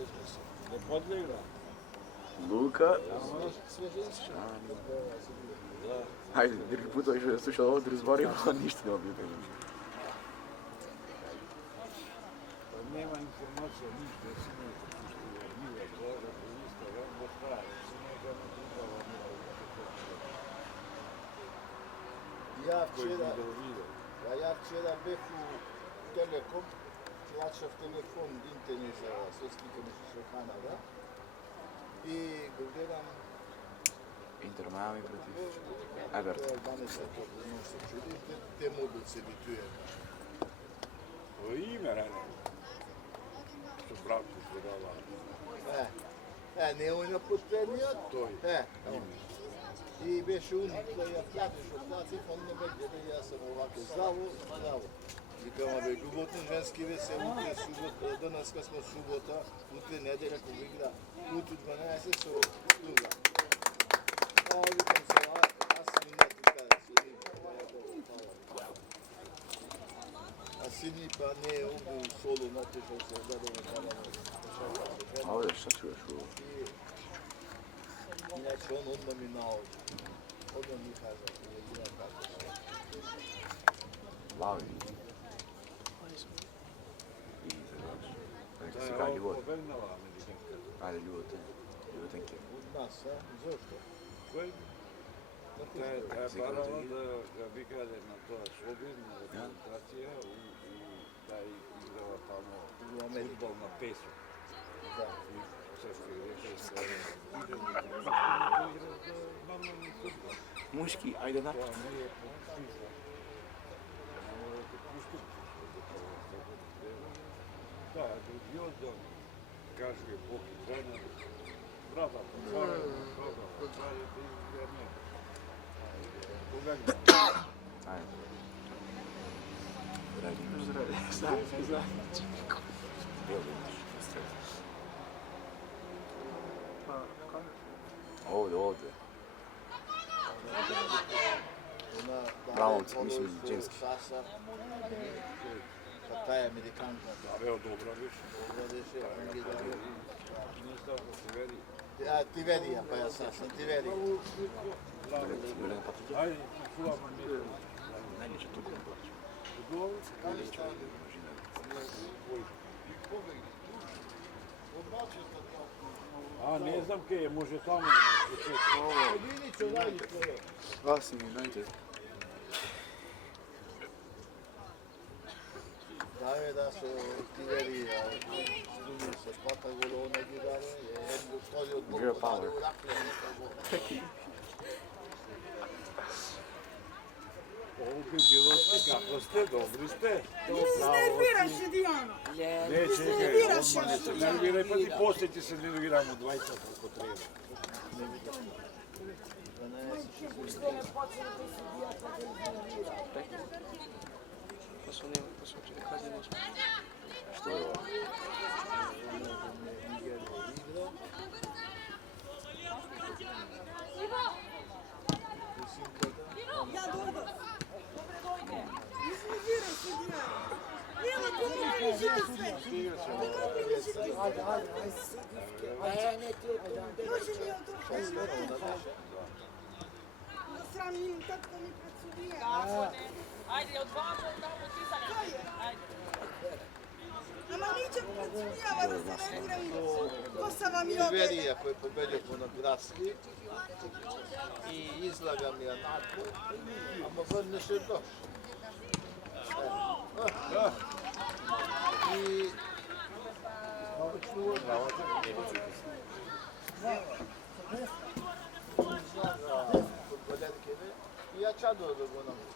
Не подлегна. Лука. Ајде, други пут ќе слушам ово да разборим, а ништо не објавам. Нема информација ништо, си не пуштува, нива, блага, Инстаграм, во страна, си не гама трупава, Ja včera beh u Telekom, plaćav telefon internet za svetskike Mesiša Kanada i gledam Inter Miami protiv Everton. Te mogu se bituje. Во име, рано. Што братко продава. Не е на последниот? Тој. Име. И беше уник, кој ја платиш од плаци, он не бе гледа, јас сам овако здраво. Викам, абе, љуботно женски весе, утре субота, денеска смо субота, утре неделя, кога игра, утре 12 со друга. Викам се, аз сам и не тука, а сини па не е убил соло, натешал се, дадаме канаме. Овде што чуеш ово? Иначе он одма ми наоѓа. Одма ми кажа, игра како се. Лави. Нека си кај љубот. Ајде љуботен. Љуботен ке. Од нас, зошто? Кој? Таа барала да викаде на тоа Собин, на репрезентација и таа играла тамо фудбал на песо. Да. Мушки, ајде на. Да, другиот да каже Бог и тренер. Брата, Ајде. Здрави. Овде. Браунци, мислим, женски. Таа е американка. Абе, добра беше. Добра беше, он ги даде. Не знам да се вери. Ти веди ја, па ја Саша, ти веди. Ајде, чуваме нещо. Најличе туку не плаче. Не знам ке, може таму. Види, најличе. Аз ми најде. Даје да се ти вери, стуми се пата голона ги даде, вториот гол Girl power. Ovo bi bilo ste, kako ste, dobri ste. Nerviraš se, Dijana. Ne, čekaj, odmah ne se nerviraj, pa ti poslije ti se nerviramo 20 kako treba. Што е ова? Ja dođem. Nerviraš se, Dijana. Jela, pomogli žrtve. Pomogli žrtve. Može mi odošao. Da sramim tako mi pred sudija. Ajde, od vamo tamo tisanje. Ajde. Ама ничем предстојава да се реагирам. Коса вам ја Верија кој победил по наградски и излага ми ја надвор, ама врнеше дош. И и ја чадо да го намери.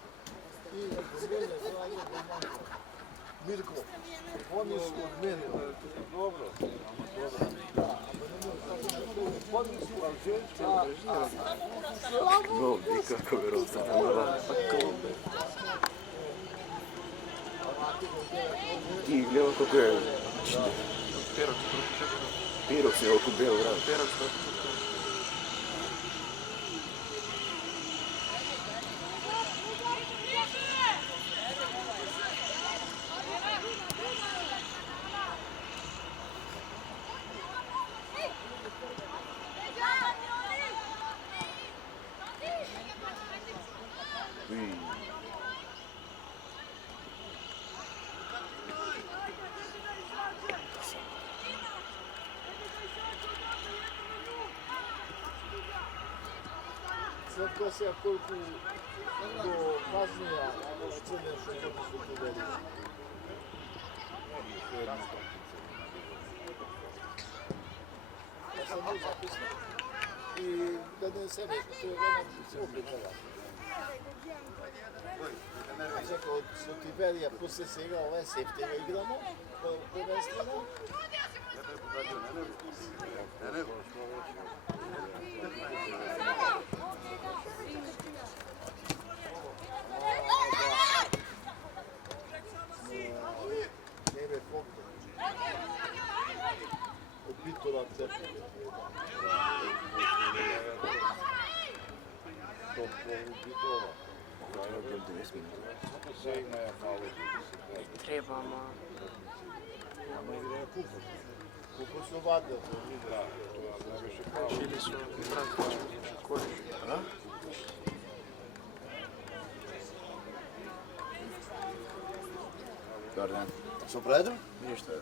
И Мирко, по-ниско од мене. Dobro, По-ниско од женче. Гол, и како бе роста на Ти гледа како е. Пирокс е око бел, брат. тоа сега колку до казнија црнија што ќе се подели. И да не се беше, тоа е една опитала. Чека, од Сотиберија, после сега, ова е септега играмо, првенствено. Не бе фокто. Од Битола цепи. Топ Битола. Се има ја фало. Треба, ама... Ама играе купот. Купот со вада. Да, тоа не беше фало. Или со брат, колеш. Добар ден. Со брајдо? Ништо.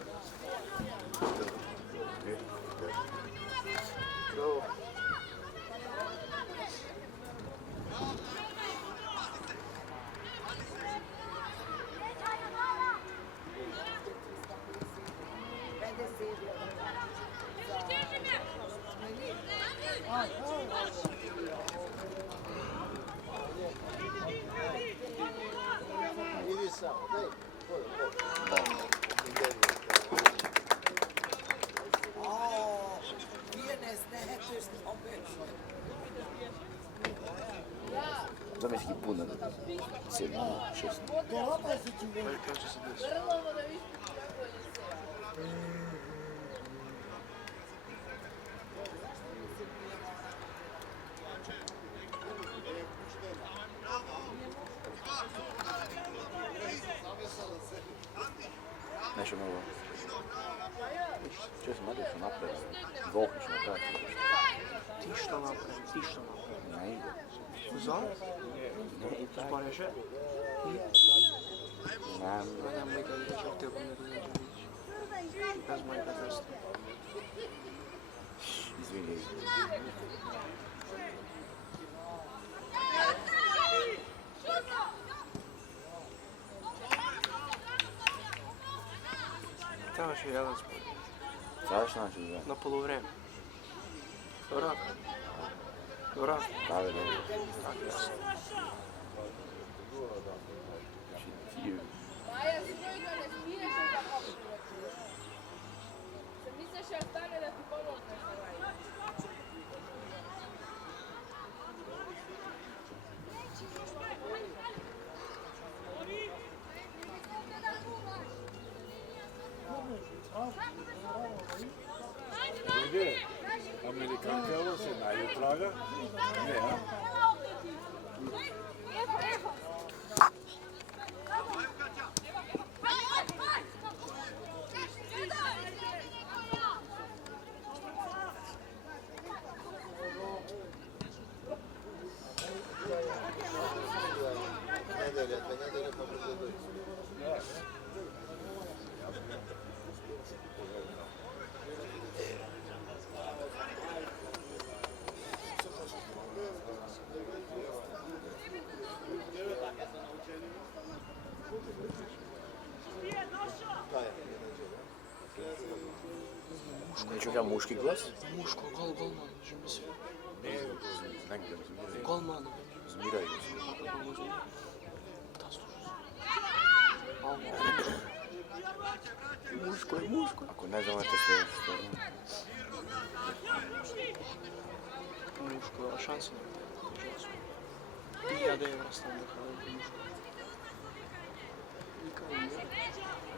Иди само, дај. Замески пуна. 7, 6. Ајде, како ќе се деси? Нешто много. Че се надјаш напред. Волкнеш на крај. Ти што направи? Ти што направи? Не иде. За? Не и така. Збореше? Знам. Немој да рече, те го не разумеш. Без мојка теста. Извини. Трябваше јаден според. Знаеш значи да. На полувреме. Добра. Добра. Да, бе, да. Така јасно. Ти Маја, си тој да не смиеше да помогне. Се мислеше остане да ти помогне со Маја. Иде, американкава се најутрага. Не, а? Неделја па може да дојде. не чуја мушки глас? Мушко, голман, že mislim. Не, негде Змирај. Голман. Змирај. Да, слушай. Мушко е мушко. Ако не знаете се стварно. Мушко, а шанси не има. 1000 евра стан да хранам мушко. Никако не.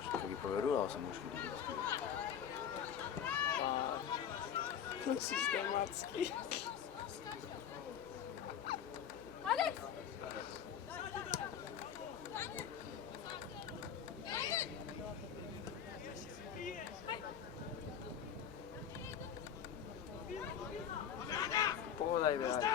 Што ги проверувал сам мушки да ги Па... Систематски. Подай бе, ајде.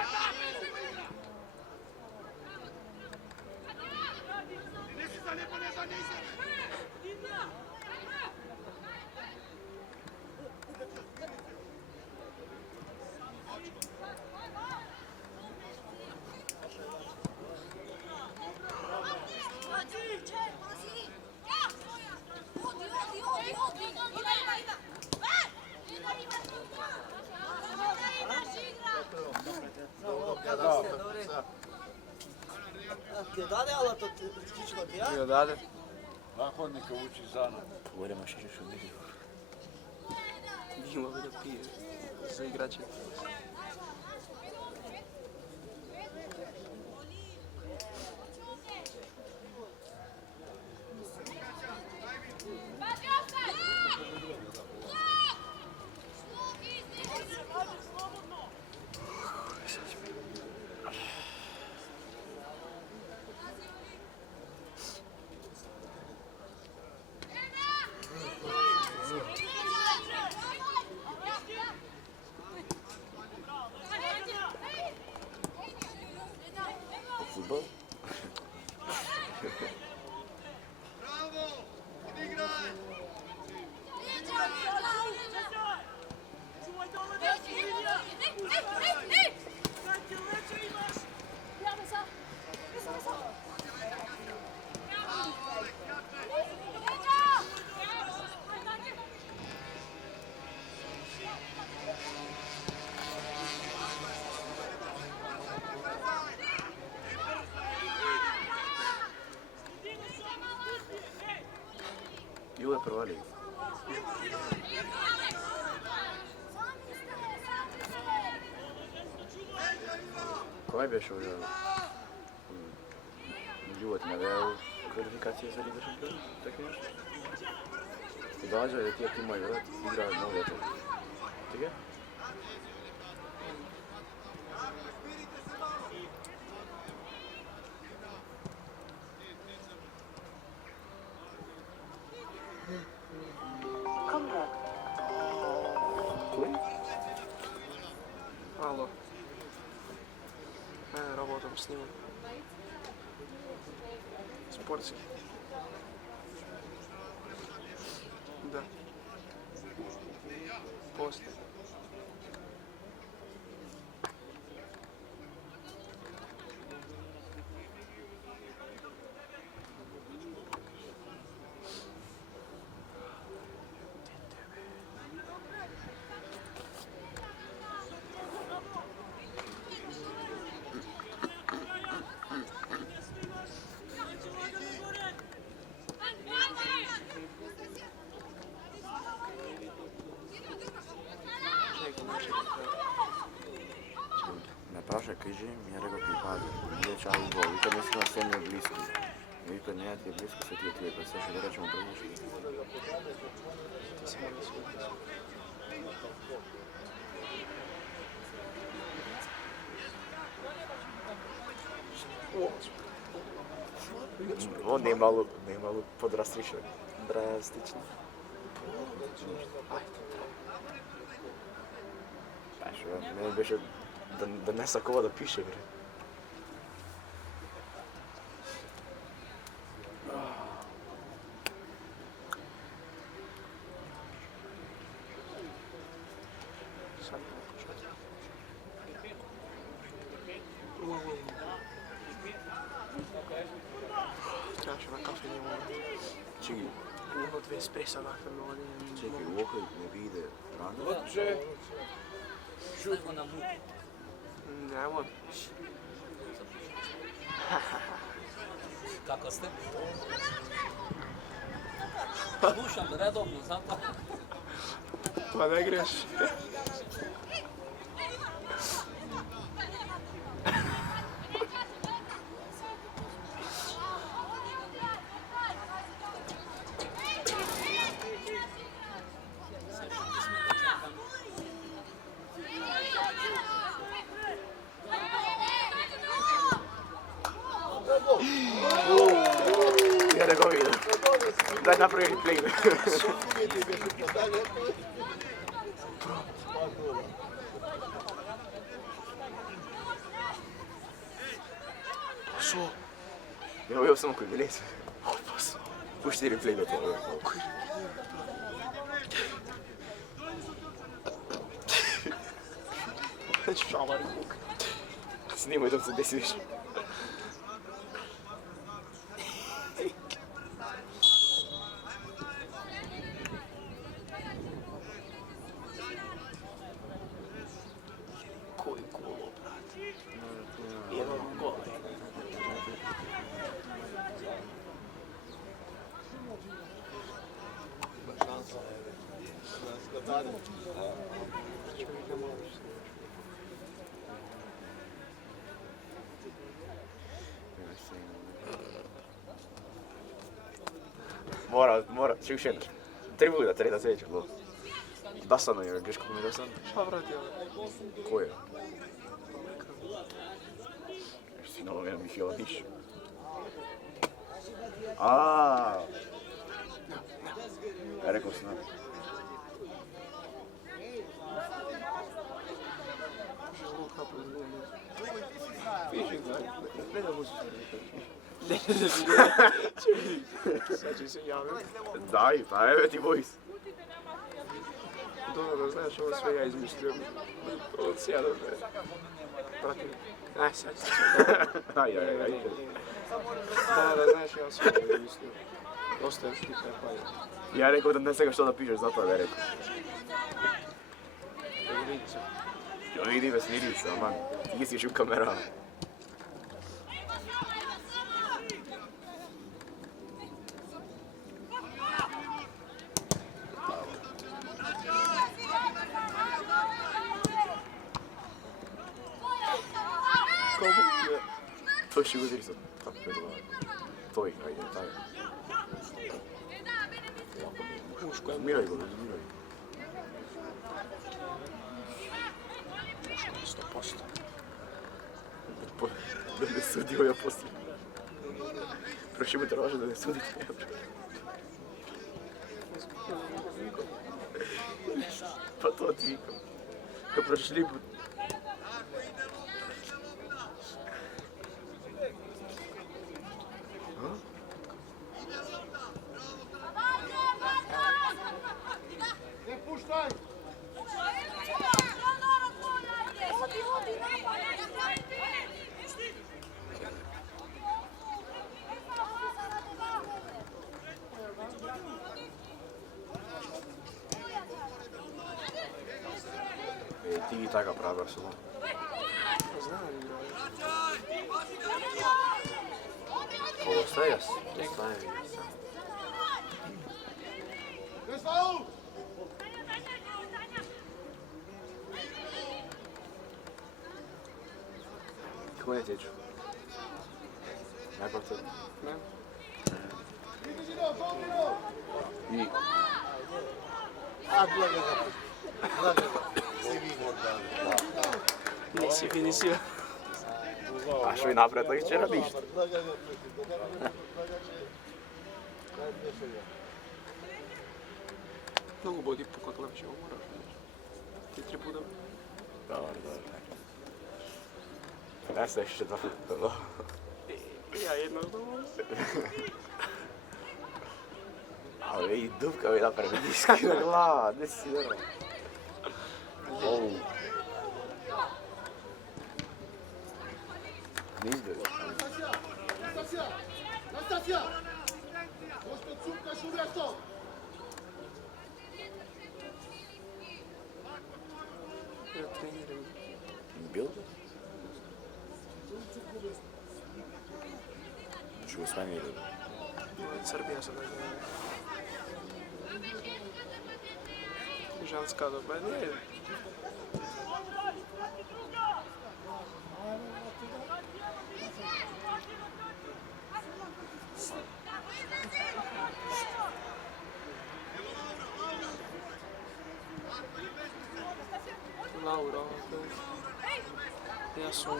sa. Ti je dade alat od kičnog ja? Ја даде. Lako neka uči zana. Горе машише што види. Има да пие за играчите. Фудбал? Ју е прва лига. Кој беше овој? Љубот навеал квалификација за Лига шампион? Така нешто? И доаѓа да тие тима играат многу лето. Така? Кој? Ало. Работам с ним. Спортски. Да. После. Ме праша, кажи, ми ја рекол припази. Ние чау гол, вика мислам се ми е близко. Вика не ти е близко, се ти е, па се ще да речемо предишно. Ти си мали свой. О, не е малу подрастично. Драстично. Знаеш, мене беше да не сакува да пише, бре. Трябваше на кафе няма. Чеки, Едно две еспреса бяха много. чеки, локој не ви иде рано. Отче, Няма. Како сте? Слушам редовно, затоа. Па не греш. Ја да го видам. Да направи реплей. Uvjeti беше подале. Со. Ја видел само кој билес. Пушти реплей да тоа. Шамар кук. Снимај док се деси виш. Кој коло, брат. Едно Стари. Човек не може да се Мора, ще уште еднаш. 3 пута, трета следеќа глава. Досадно ја, гледаш колку ми досадно? Па брат, ја. Кој е? Си много мене ми филадиш. Ја рекол си, Лука позвони. Пиши го. Не да му се Sad će se javiti. Daj, pa evo ti Vojs. Dobro, znaš, ovo sve ja izmislio. Od sjeda me. Pratim. Aj, sad će se Aj. Da, znaš, ja sve ovo izmislio. Ostaješ ti kaj palje. Ja rekao da ne svega što da pišeš, zato je rekao. Evo vidi se. Jo, vidi me snirica, man. Ti si u kamera. To ще го видиш за така предлагам. Той, айде, тая. Мушко е. Мирай го, мирай. 100%. Да не судил я после. Проще му трябваше да не судите. Па това ти викам. Ка прошли бы. Ти и така прави Арсенал. Знам, Кога стајас? Стајам. Кој е течу? Најпак те? не. И... Blaga ga. Si vi morda. Nisi finisio. А што и напред, така вчера ништо. Blaga ga. Blaga će. Kaj je sve? Mnogo bodi pukot lepše, ovo moraš. Ti 3 puta. Dobro. Ne se jeszcze 2 puta, Ja jedno znam. Ali i dupka mi napravi niski na glava, ne si vero. Nigde. Nastasia! Možda cupkaš u vjesto! Ja treniram. Bil? Čuo sve mi ide. Srbija sada je. Ženska doba, ne. Laura, ja sam...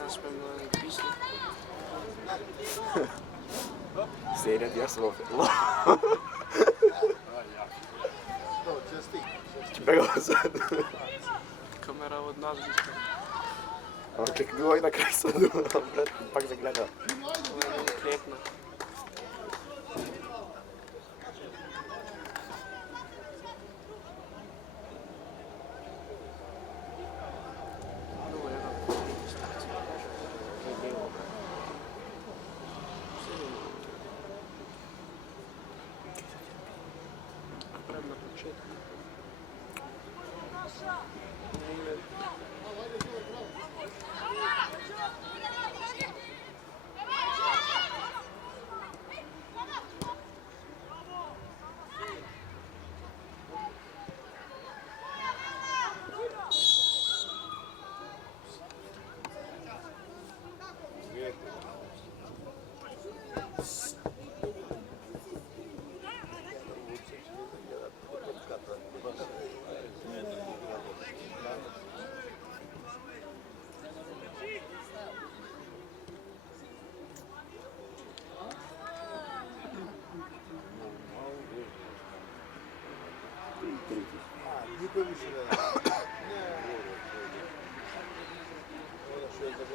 Ja sam na pismu. Serija ti ja sam opet. Čepega sad. Kamera od nas. Čekaj, bilo na kraj sad, pak zagleda. Klepna.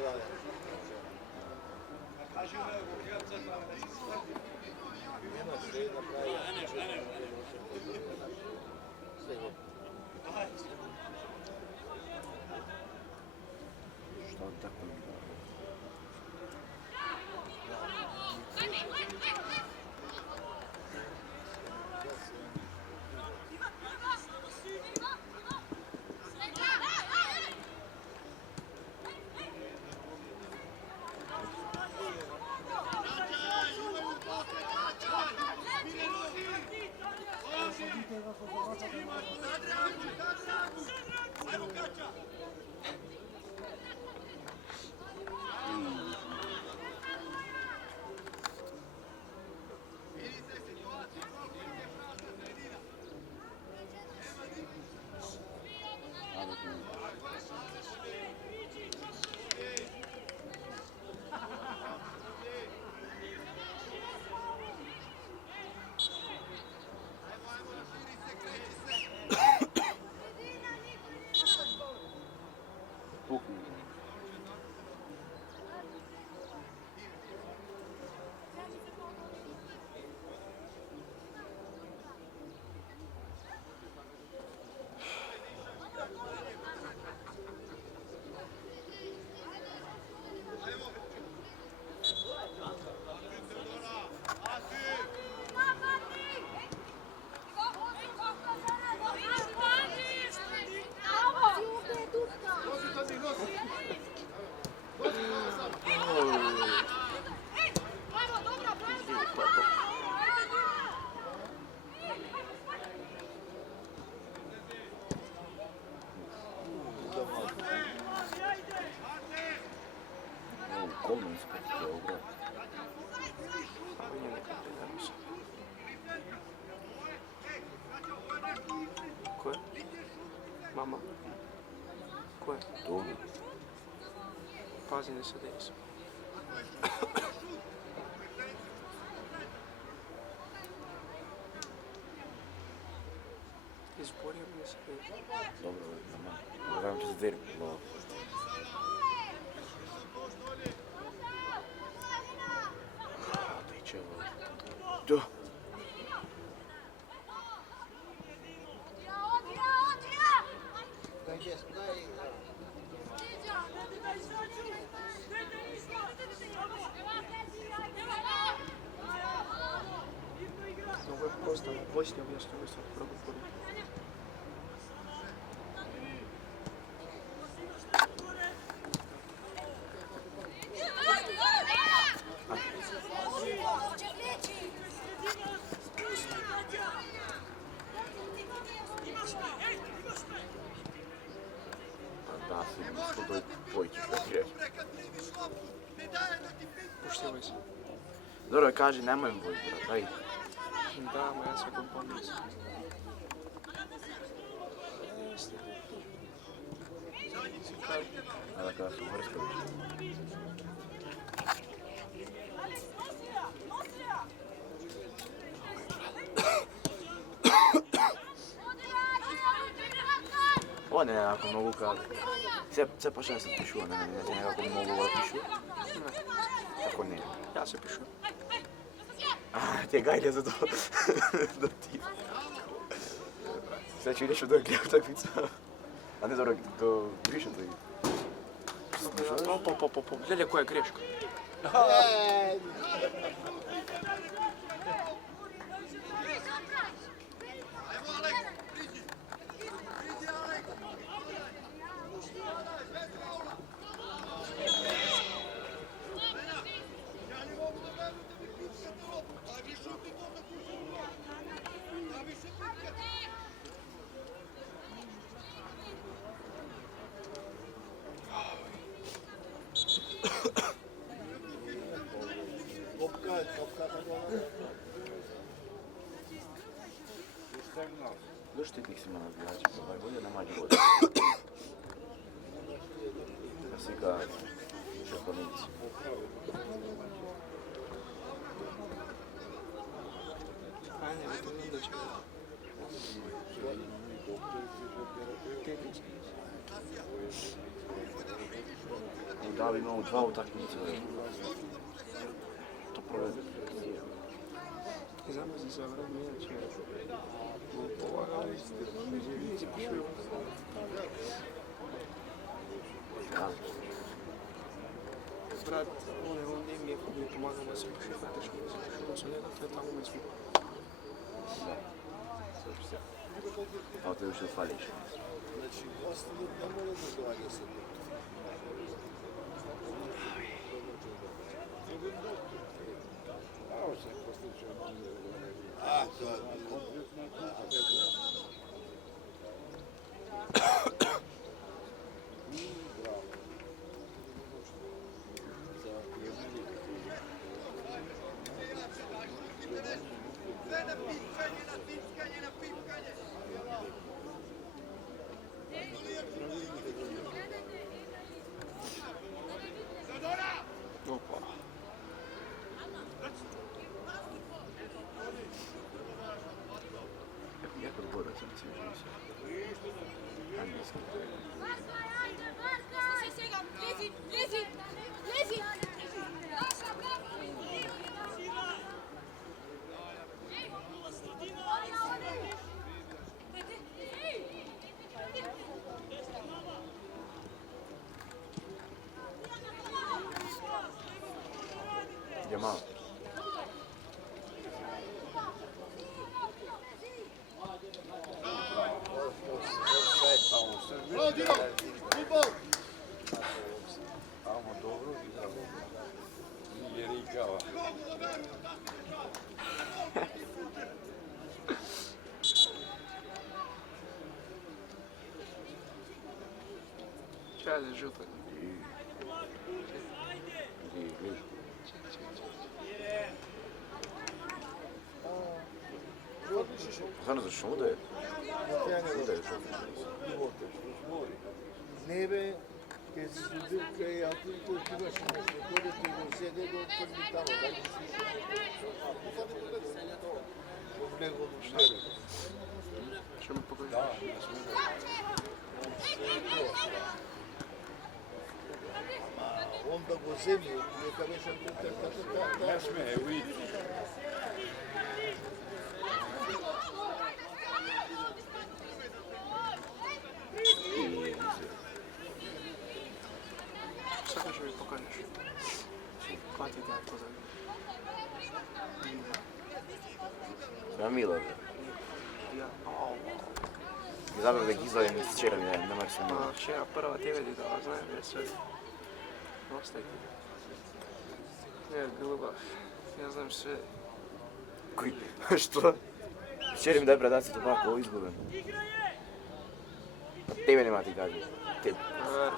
здравје. Нема што да прави. Што така ми да? Колно искате да обрати. Ko je? Mama. Ko je? Toga. Pazi, ne se desi. Izborio mi se desi. Dobro, nema. Gledam, че се двери. Да. Много е просто, войсни обясню, се проговорим. Да, се той појки да греш. Пуштивај се. Добро, кажи, немој вој, брат, ај. Да, ама јас се го болници. А да кажа, сум врска. Ова не е ако многу каза. Се почне да се пишува, не е некако многу да пишува. Тако не е. Јас се пишувам. Ти е гајле за тоа. Да ти. Сега че идеш да гледам таквица. А не добро, до гришата и. По. Гледај која е грешка. Zaštitnik si ima navijači, pa najbolje na manje godine. A сега šapaninci. Ајде, вето не да чека. Да, имamo 2 utakmice. To provedbe. I zamisli za vreme inače pomagali ste, neđe pošli. Da. Brat, on nije mi pomagao da se pošli, zato što sam njega, to je tamo mi smo. Pa te još fališ. Znači, ostalo ne mora da događa se. Evo se postiče A, to je. Opa. Jak odborac sam se još nisam. Anglijski. Jamal. Amo dobro igramo. Nije rikava. Čaj za žuto. Stvarno za šude? Neve, che si duca e a tutto il tuo sceneggiatore che non siede con il tavolo, da Što mi pokaži? Da, ne smije. onda go zemlju, neka već on Ne smije, vidi. Sada što mi pokažeš? Hvala ti da pozavim. Ja Milo. Ja, Zapravo da ih izvadim s čerom, ne moraš se malo. Včera prva te vidi da znajem gdje sve. Ostaje ti. Ne, ljubav. Ja znam sve. Koji? Što? Čeri mi daj predaci to ovako, ovo izgubim. Tebe nema ti kaže. Tebe.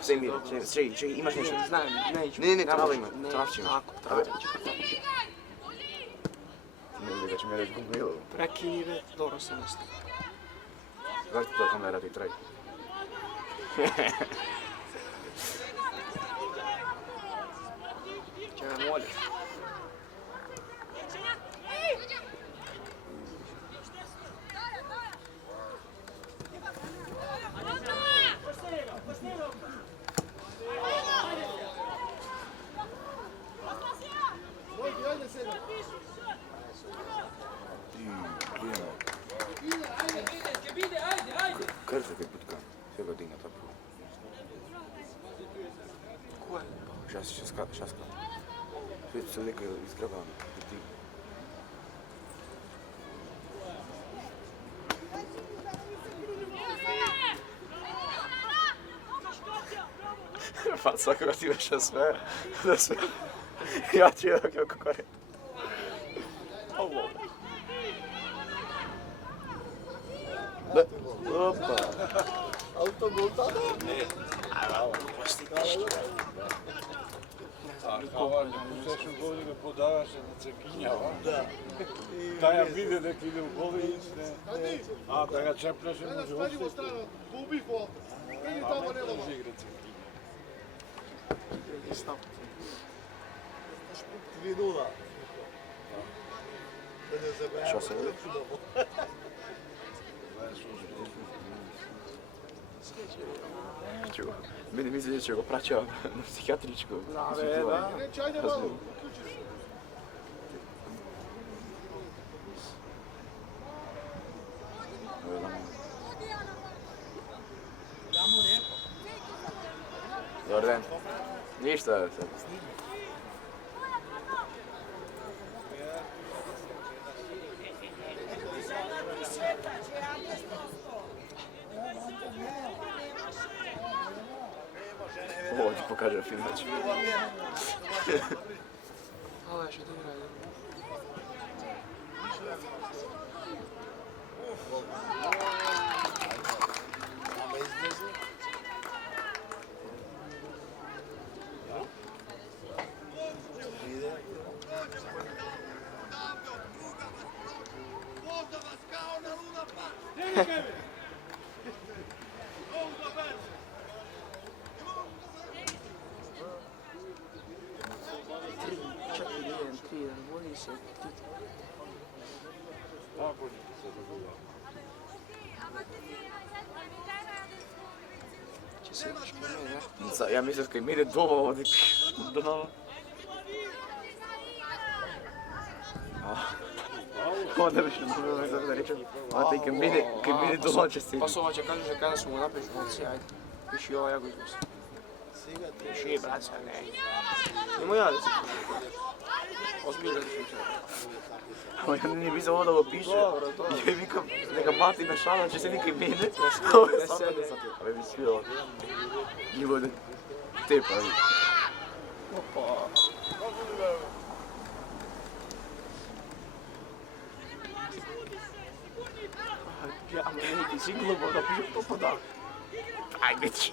Sve mir, čekaj, imaš nešto? Znam, neću. Ne, trava ima, travči ima. Tako, travči. Ne, da će mi reći gumilo. Prekini ve, dobro se nestaje. Zašto to kamera ti traji? Če me moliš. Кръца те путка. Сега дигна тапо. Кое? Шаска. Свет се дека изграбам. Pa svakoga ti već da sve. Ja ću jedan kako kore. Opa. Autogol tada? Ne. A Havar prošle godine podavaše na Cekinjava. Da. Таја виде дека иде у гол и а да ga чепнеше може още. Губихо. Преди Ама това не нема. може игра Цекинја. I stop. 3-0. Да не забравяме. Що се вели? Знаеш, Meni misli da će go praćao na psihijatričko ispitivanje. Reći, ajde malo, uključi se. Jordan, ništa sad. Ovo ti pokaže finač. Ale še da igra. Ja mislim da mi ide doma ovdje do nama. Onda više ne znam da rečem. A te kad mi ide doma će se... Pa sova će kaže kada smo napišu, oci, ajde. Piši ovo, ja go izmislim. Piši, braca, ne. Nemo ja da se piši. Ozbiljno da piši. Ovo ja nije mislim ovo da ovo piše. Dobro. Ja vikam, neka mati na šala će se nikaj mene. Ne sede. Ali bi svi ovo. Njivo da te pravi. Opa. Ja, meni ti si glupo da piše to pa da. Aj, već.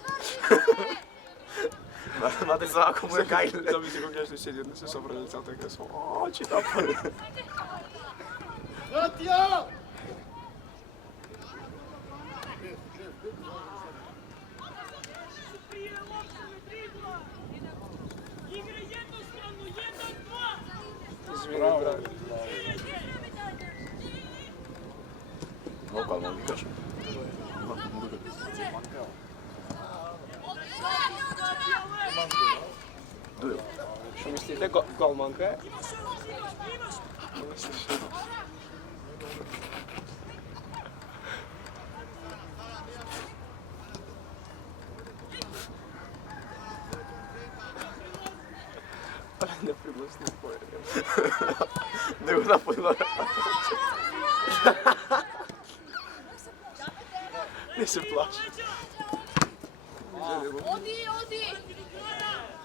Mate svako mu je kajle. Da mi se kako nešto sjedio, da se sobrali cijel tako smo. Ooo, či da prvi. Katja! Izvini, bravo. Mogu, ali mogu kaš. Dujo. Što mislite, golmanka je? Misliš? Ali ne priglasni pojedin. Nego napojila. Ne se plaši. Odi, odi!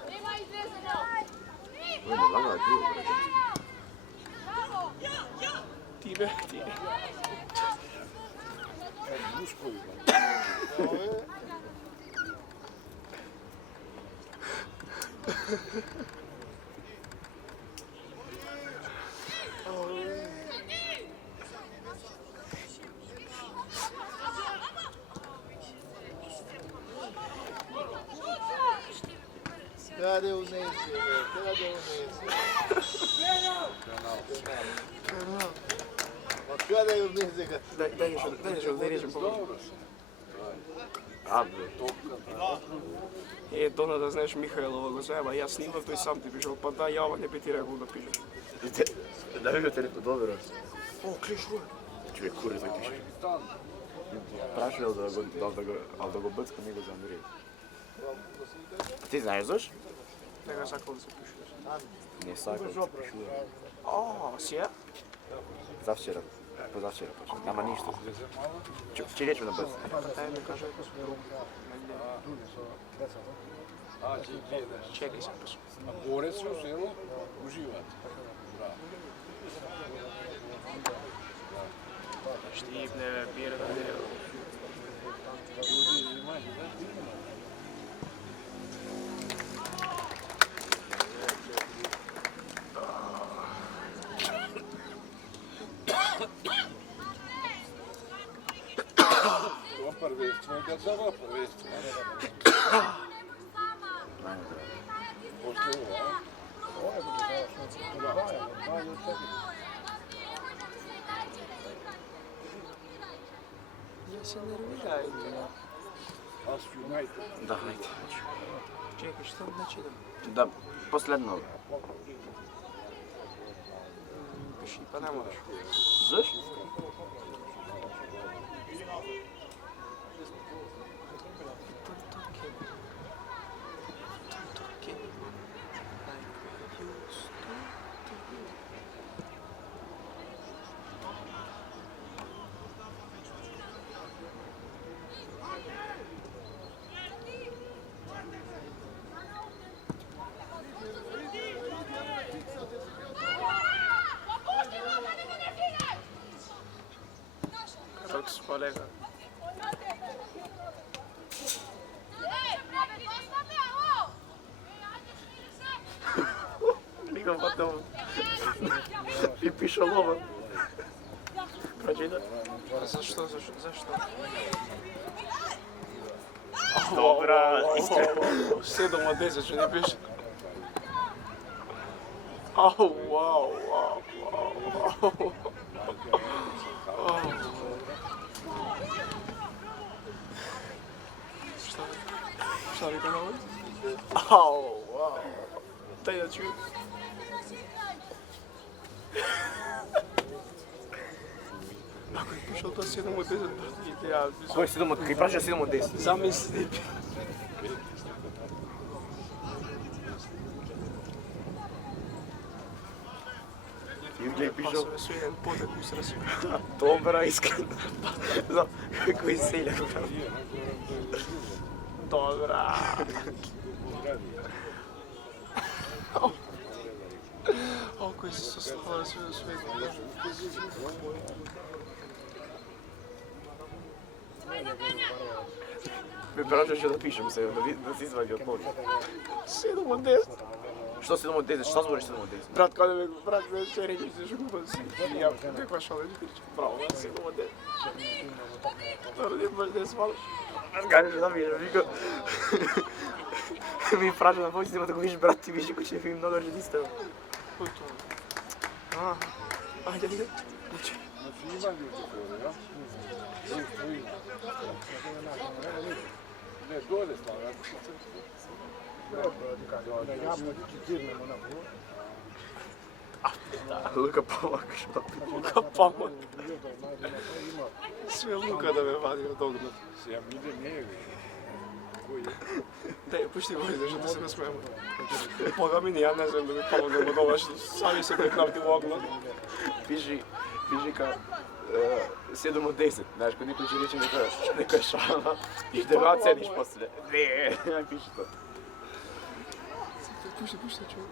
Nema izrezano! Ovo je lagala dio, brađe. Time, time. Cadê o Nense, velho? Cadê o Nense? Ma cadê o Nense, cara? Daj nešto, da rečem pomoć. A, bre. Дона да знаеш Михајлова го заеба, јас снимав, тој сам ти пишал, па да, ја ова не би ти рекол да пишеш. Да ми го телефон, добро. О, клиш руј. Човек кури да пише. Прашал да го бъцка него за Андрей. Ти знаеш заш? Нега сакал да се пишеш. Не сакал да се пишува. О, сија? Завчера. Позавчера почна. Нема ништо. Ќе речем на бъцка. Ај ми кажа како сме рум. Чекај се пису. A borec u selu uživate. Bravo. Štipne, birda, Ljudi imaju, da? To prvenstvo je država, prvenstvo. Posle ovo, Ја се нервирајте. a Ајде. Да, ајде. Чекай, што значи идем? Да, последно. Пиши, па не можеш. Зашто? Рокс, колега. Никам потом. И пише лова. Прочитай. Зашто? Добра, искрено. 7 од 10, што не пише. Ау, вау. Šta vi kanal? Au, wow. Daj ja ću. Ako je pišao to 7 od 10, ideal. Кој 7 од... Кај прашаш 7 од 10? Zamisli. Јуѓе Pa пишал. sam su jedan potek usrasio. Добра, искрено. Знам, кој селјак. Dobra. O, koji se sastavljaju sve u svijetu. Ме прашаше да пишем се, да се извади од поли. 7 od 10. Што 7 од 10? Што збориш 7 од 10? Brat, kada me brat me sve reći se šupan si. Ja nekva šale ću pričati. Bravo, 7 od 10. Dobro, nije baš 10 malo. Кажеш да видиш, вика. Ми праша на појснима да го видиш брат ти вижи кој ќе ви многу жедистел. Gotovo. Ajde, ajde. Uči. Значи има луѓе доле, ја? Не, доле става, ако се Лука Павак, што? Luka Pama. Sve Luka da me vadi od ognat. Се ја миде не е веќе. Кој е? Daj, pušti moj, zašto se nasmejemo. Boga mi ni ja ne znam da mi pomognem od ova što sami se preknavti u ognat. Пиши ка 7 од 10, знаеш, кој некој ќе рече некоја шала и да го оцениш после. Не, не пиши тоа. Pušti, čuj.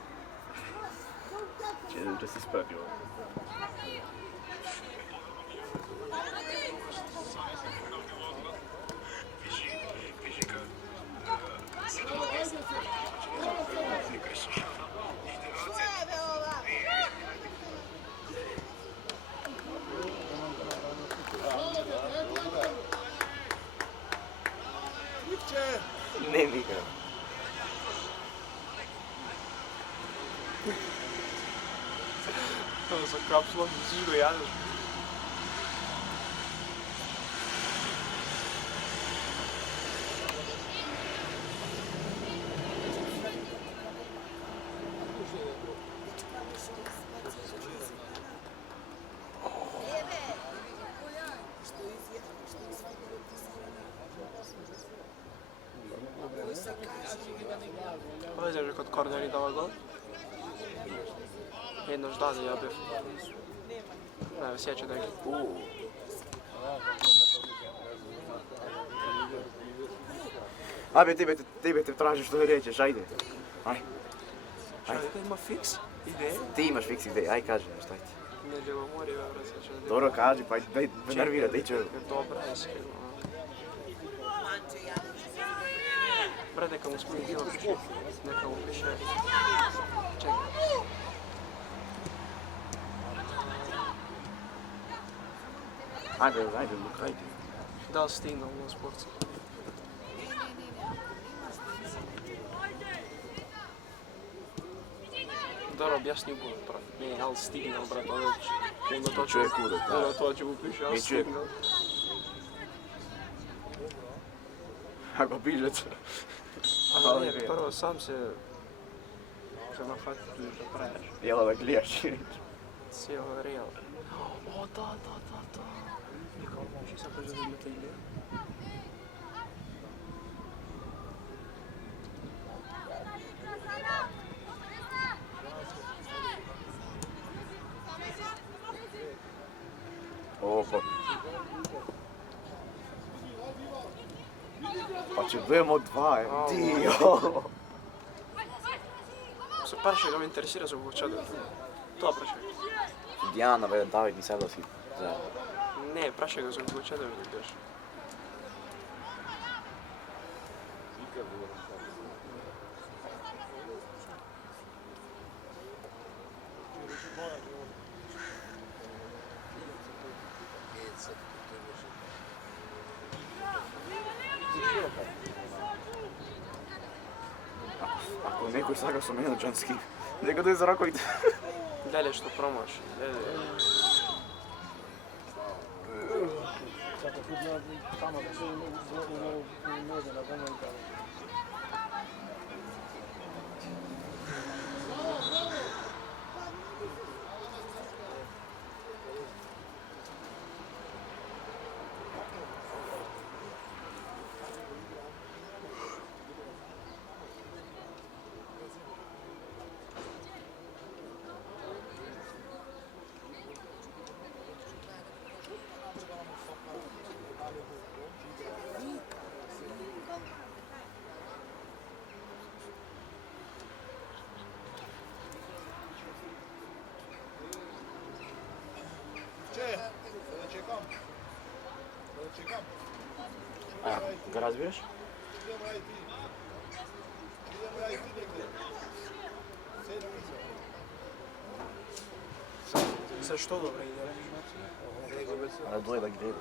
Ќе да се испрати ово. Не ми игра. To za kapsulom misliš da jadeš. Ovaj že kod korneri dava gol. Jednoš daze ja bih. Ne, sjeća da je. Абе, тебе те тражи што да речеш, ајде. Ај. Čovjek ima fiks ideje. Ти имаш фикс идеја, ај кажи нешто, ајде. Ne ljubomori, brate, sad ću da... Добро кажи, па дај ме нервира, дај чуј. Dobra, iskreno. Brate, neka mu smije dio piše. Neka mu piše. Čekaj. Ајде, Лука, ајде. Da li stigne na sportski? Dobro, objasni go, brate. Ne, ali stignal, brate, ali onda to Čovjek udar, da. Onda to će mu piše, ali Mi čovjek- stignal. Ако пишат. Ама не, прво сам се нахвати да правиш. Јела да гледаш. Cijelo real. O, da. Nikao može sad da vidite igre. Опа. Pa će budemo dva, dio. Се прашај да ме интересира за Богчадов. Тоа прашај. Диана, бе, Давид ми сега си заедно. Не, прашај го за Богчадов да видиш. Ако некој сака со мене Джански, нека да е за раковите. Леле што промаш. Леле. Ga razbiješ? За што добре иде? Ali dvoje da gdje?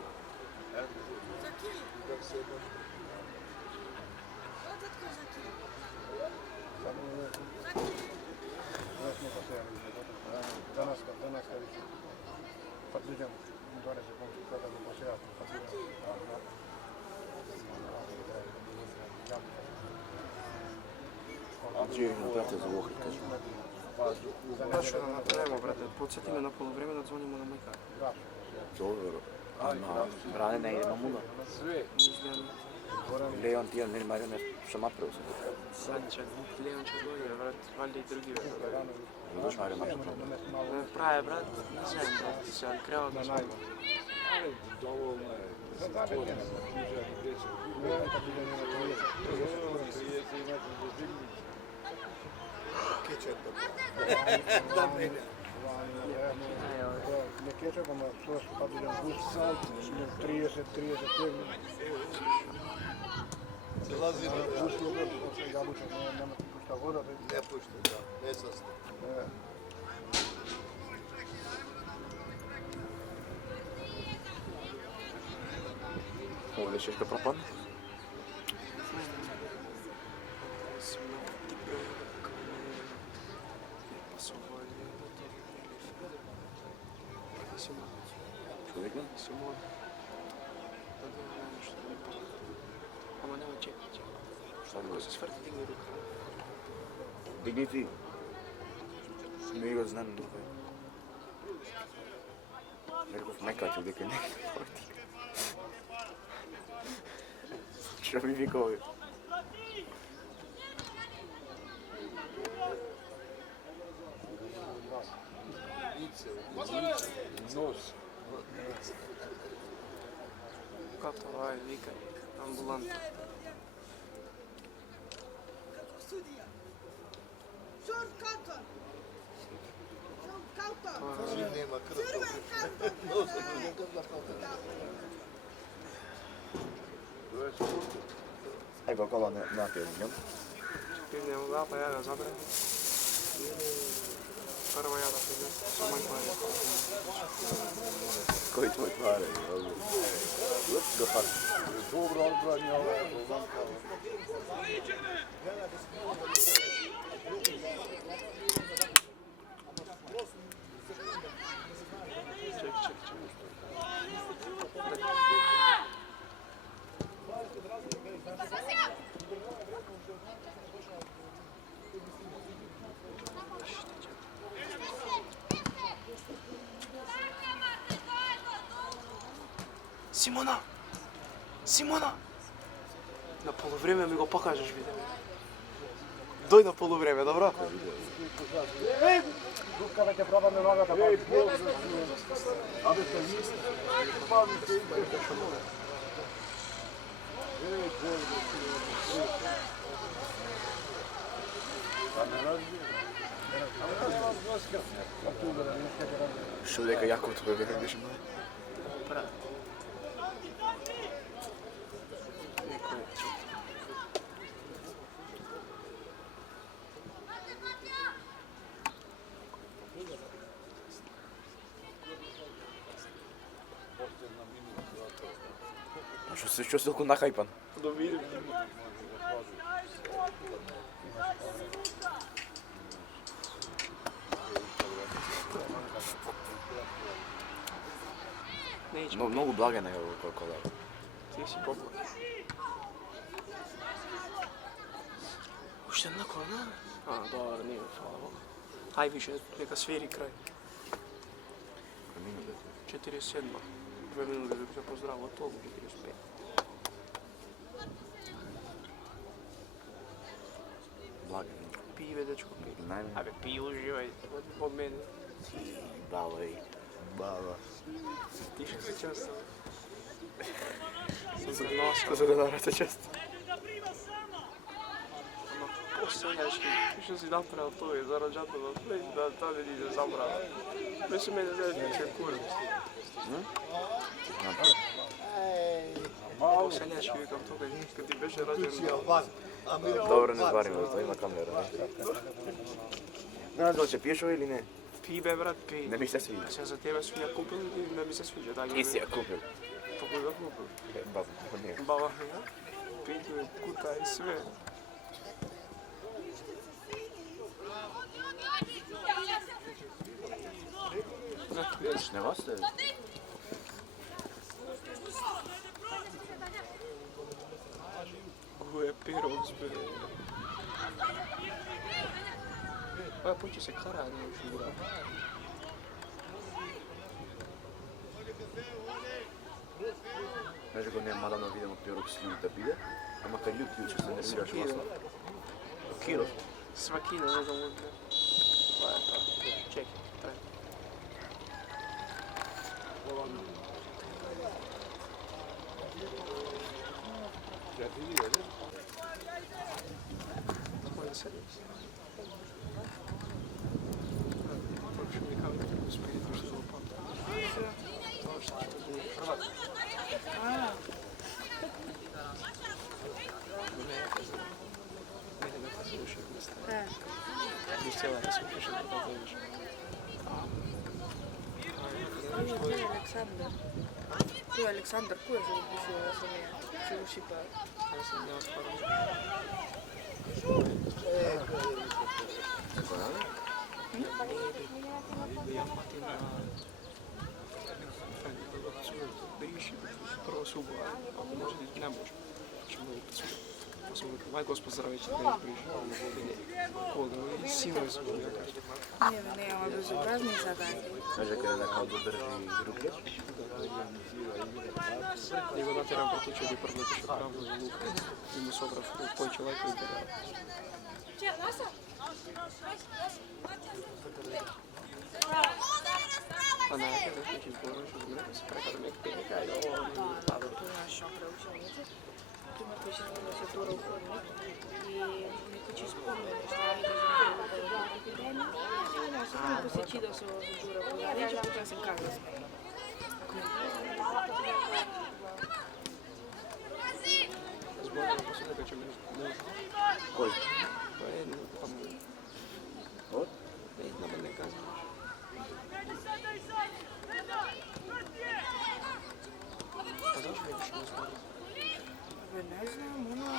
Gdje je napravite za uho, kažem. Што да направиме, брате? Подсети ме на полувреме да звонимо на мајка. Dobro. Rane ne idemo muda. Leon ti ne Mario ne sam napravio sam. Sad će Leon će dođe, brat, valjda i drugi. Dođeš Mario naš. Ne pravi, brat, ne znam, brat, se ali kreo da sam. Dovoljno je. Ne kečekamo, to su Partizan bus, 30. Zalazi na bus, jabuče, nema ti pušta voda. Ne pušta, da, ne sastav. Ovdje ćeš ga propadne? Čovjeka? Simon. Ама нема чекай. Šta Ако bi се сврти, дигни рука. Digni ti. Mi ga znam dukaj. Nekog mekać ovdje kaj nekaj poti. Što mi vikao? Nos. Като ай, викај, амбуланта. Судија. Шор картон. Шор картон. Nema Crven karton. Evo kola naprijed njom. Пизнемо да, па ја го забрам. Прво ја да пизнем, со мој пари. Koji tvoj tvare? Go fast. Dobro odbranje ove Bovanka. Чек. Симона! Симона! На полувреме ми го покажеш, виде. Дој на полувреме, добро? Што дека јако тоа беше мал. Што се чувствувал ко нахајпан? Да видим. Многу благен е кој колер. Ти си поблаг. Уште една корна? Добар, не, фала Бог. Ај више, нека свири крај. 47. 2 минути да се поздраво, толку 45. Благен. Пи, бе, дечко, пи. Најме. Абе, пи, уживај, од мене. Бала и. Бала. Ти што се часто? Съм се носка за да дарате често. Ама, постојаш ли? Ти што си направил тој, зараđато на плеј, да таде ни се забрава. Беше мене заедно, че курим. Постојаш ли, викам тога, kad ti беше раđен. Добро, не зварим, тоа има камера. Знаеш дали ќе пиеш или не? Пи, бе, брат, пи. Не ми се свиѓа. Се за тебе су ја купил и не ми се свиѓа. Да, Ти си ја купил. Па кој да купил? Баба, не. Баба ми, а? Питу е кута и све. Не вас е? Го е пирот, бе. Па почи се кара, не уши игра. Знаеш го нема да видимо пирот с да биде, ама кај љуб ќе се нервираш масло. Киров. Свакина, не знам од не. Па е тоа. Чекай, трај. Моја седмица. Почу ми као да го спириту што го памтам. Тоа што ќе го првак. Не ме послушай, не стане. Не стела да се пише да дојдеш. Кој е Александар? Кој е Александар? Кој е за да пишува да се неја? Че го шипа? Тоа се не отварам. Ја пати на... Да иши, прво се убава, ако може да не може. Ще му да писува. После му викам, ај Господ здравеќе да избриш. Кога и синови се го кажа. Не, бе, не, ама безобразни задања. Знаеш дека е како да држи руке? Него натерам протече да првлетеше правда за лука. И му собрав појче лајка и бега. А најака да ќе избораш од мене, се прекара нек пенека и ово... Да, тоа е шокра ученици. Тума пише да се тура у ходник и некој ќе спомне нешта и да се тура у епидемија. И не, се некој се чида со тура у ходник, рече потоа се каза с мене. Зборно после дека ќе ме може. Кој? Тоа е там... Од? Не, нама не казваш. А зашто не беше зборно? Бе, не знам, она...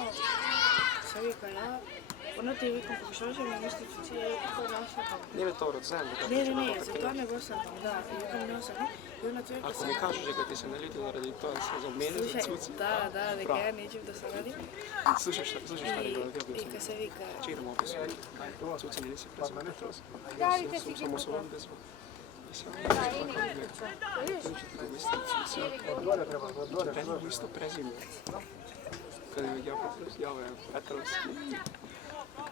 Се вика, ја... Она ти викам, покушаваше ме мисли, че ти е како наша како. Не бе Торот, знаем дека... Не, за тоа не го сакам, да. И викам не го сакам. И она ти вика, Ако ми кажеш дека ти се налетила ради тоа, се за мене, за цуци. Да, дека ја нечем да се ради. Слушаш што рекла дека И ка се вика... Че идемо описуваме. Цуци не си пресам Петрос. Само со вам без вам. И сега не знам исто презиме. Каде ми ги пропусняваја Петровски.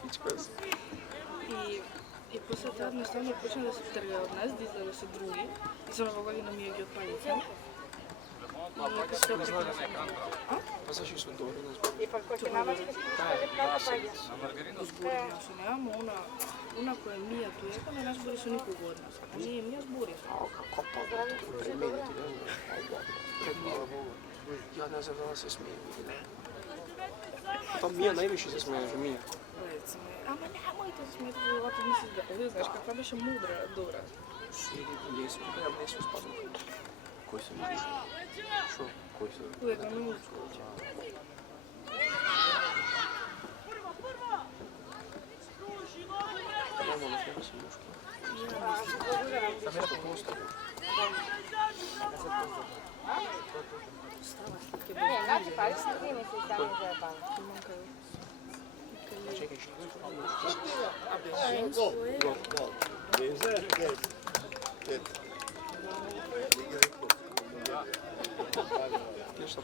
Пичкојас. И после тоа едноставно почна да се трга од нас, да изгледа се други. И за нова година ми ја ги отпалица. Па зашто сум добро на збор? Зборимо со неа, ама она која Мија туека, не нас збори со никого од нас. А ние Мија збори. Како па, пред мене ти не пред мене. Ја не знам дали се смеја или не. Тоа Мија највише се смееше, Мија. Ама немојте се смеете, когато мислиш да овие, знаеш каква беше мудра, добра. Или не сум, ја не сум спадал. Кој се вidi? Шо? Кој се? Уедно ми ускочи. Нормално, треба се мушки. Што просто? Чекај, што? Gol, gol. Deze, kijk. Dit. Нешто.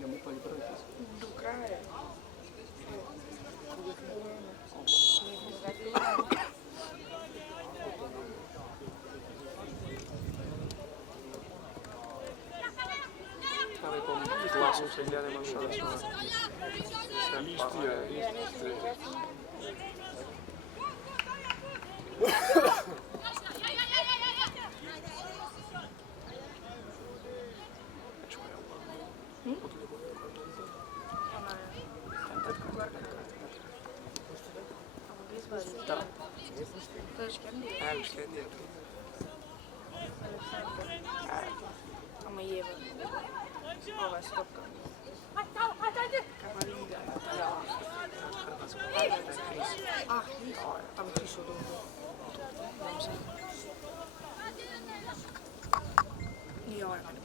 Не му пали првите. До краја. Абе, ком гласно се гледа, нема шо да се Истија, истија. Да. Тоа е шкенди. Ево, следниот. Ама Ева. Ова е стопка. Каква лига. Ама ти шо долго. И ова е мене.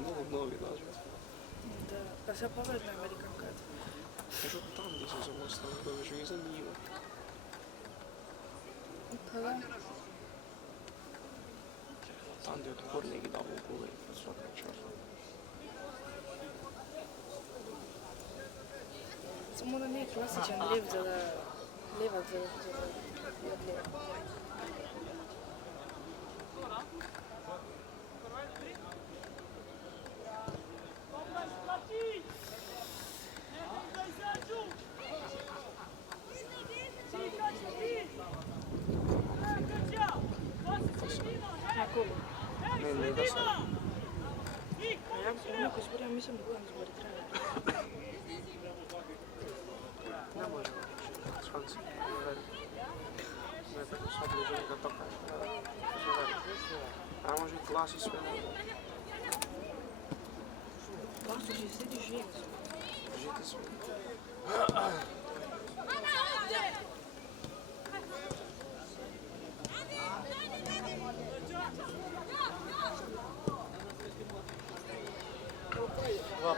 Много нови даже. Да, па се повредна американката. Зашто там не се замостава, тоа беше ги занива. Па да. Там де отпор не ги дава уговори под свака час. Само да не е класичен лев за да левак за да ја гледа. Не да се. Некој збори, ја мислам да го збори треба. Не може. Шанс. Не така сад може да тока. А може и класи све. Просто ќе седи живе. Жите све.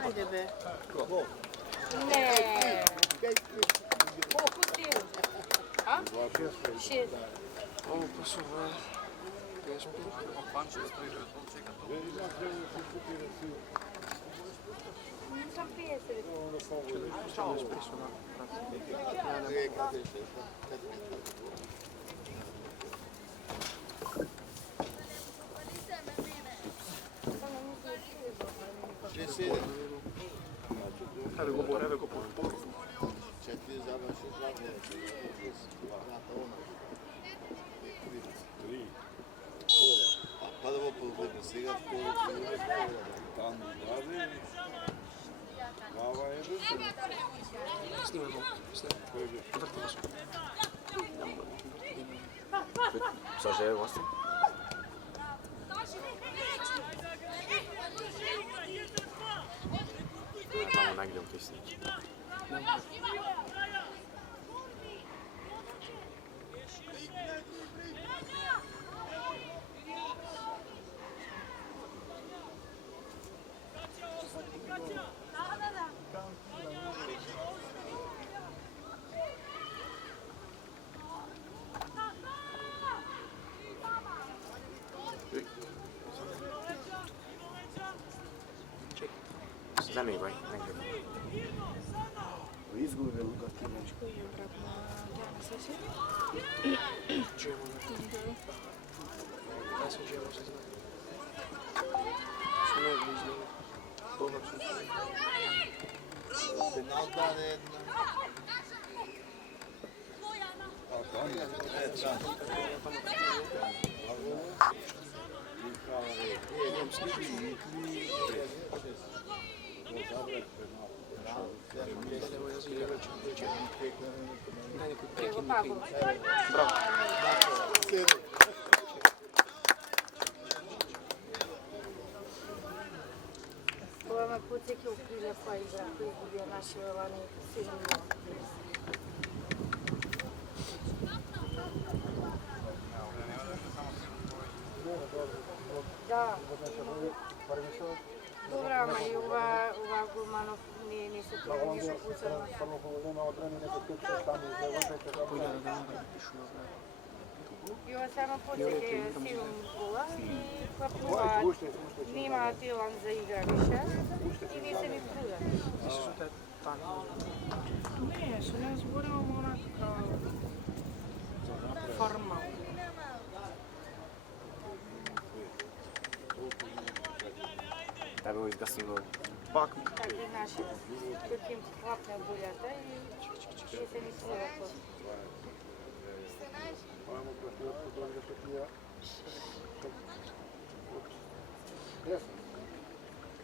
Ајде бе. Gol. Не. Kijk, Колку ти? А? 6. Ово пасува. Гешпи. Не сам пријатели. Што не спресува. Еве го бор, еве го бор. 4 заврши па да го подготвим сега второ Там даде. Глава е. Снимај го. Снимај. Вртимо се. Саже е гости? Мамо нагледам кај снеќи. Замей, бај, нагледам. Изгуби Лука Кинечко. Кој е брат на Диана Сеси? Джемо нешто. Таа се Джемо се знае. Со него изгледа. Добар со Пенал даде една. Дај некој прекин. Паго. Браво. Ова ме потсеќа у Криле која игра, кој изгубија нашиот лани 7-0. Да. Добра, ама и ова Гурманов не се тоа ништо посебно. Појде да напишува. И ова само потсеќа 7 гола и капуваат. Немаат илан за игра више и не се ни трудат. Исусот е така. Не, со не зборувам онака формално. Таа бил изгасен гол. Пак. Така и нашиот. Тук им хлапне булјата и не се ни трудат.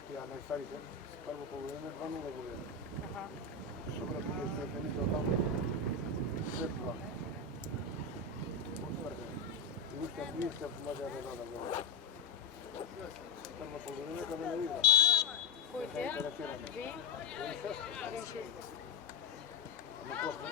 Тя најстарите, прво половина 2-0 година. Аха. Добра полиция е фелица од таму. След това. И уште помага да дадам гол. Прва половина кога не игра. Кој те? Ви? Ви Ама после.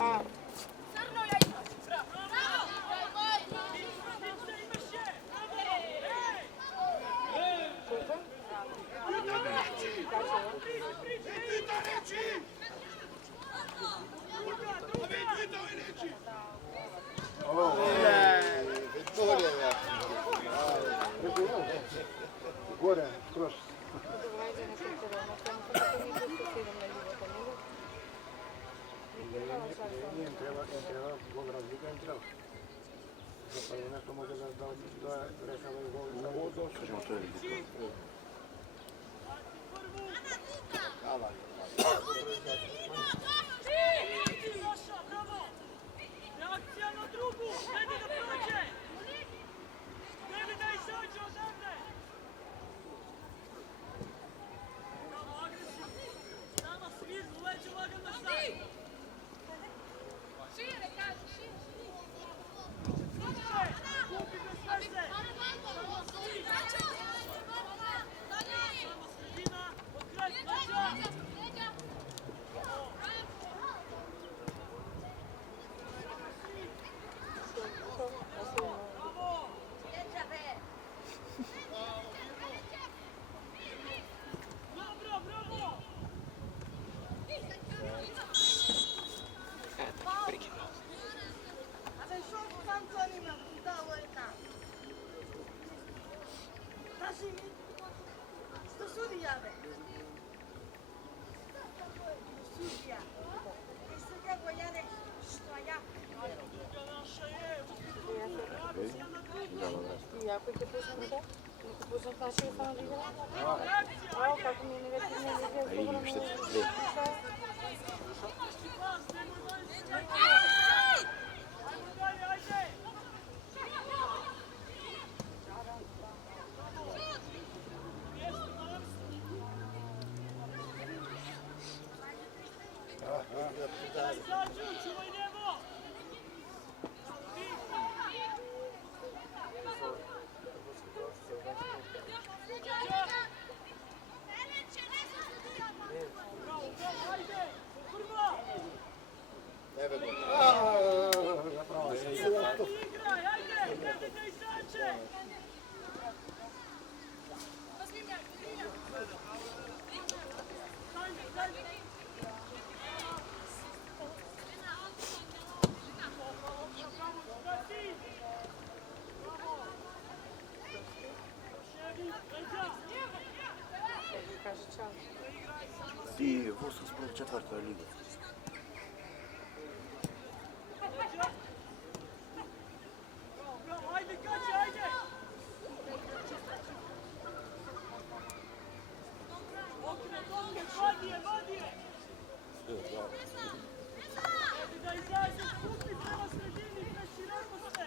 А, Горе, скроз. добра иде на терена, само како ми се седам на ливата, него. Не им треба гол разлика, им треба. За прво нешто може да решава и гол. Кажемо тоа е битно. Reakcja na drugu! Wtedy do prodzie! Nie wydaj się ode mnie! Brawo, agresywnie! Sama Smith, leci uwagę na szlak! Głupi bez serce! Sama Smith! Sama Sredina, określa cię! Ако ќе пуснем се, ќе пуснем нашиот само да игра. Ао, како ми е негативна визија, Ај, уште две. protiv četvrtoj ligi. Ajde, Kaća, ajde! Okret, vadije! Ajde da izađe, spusti prema sredini, preširamo se!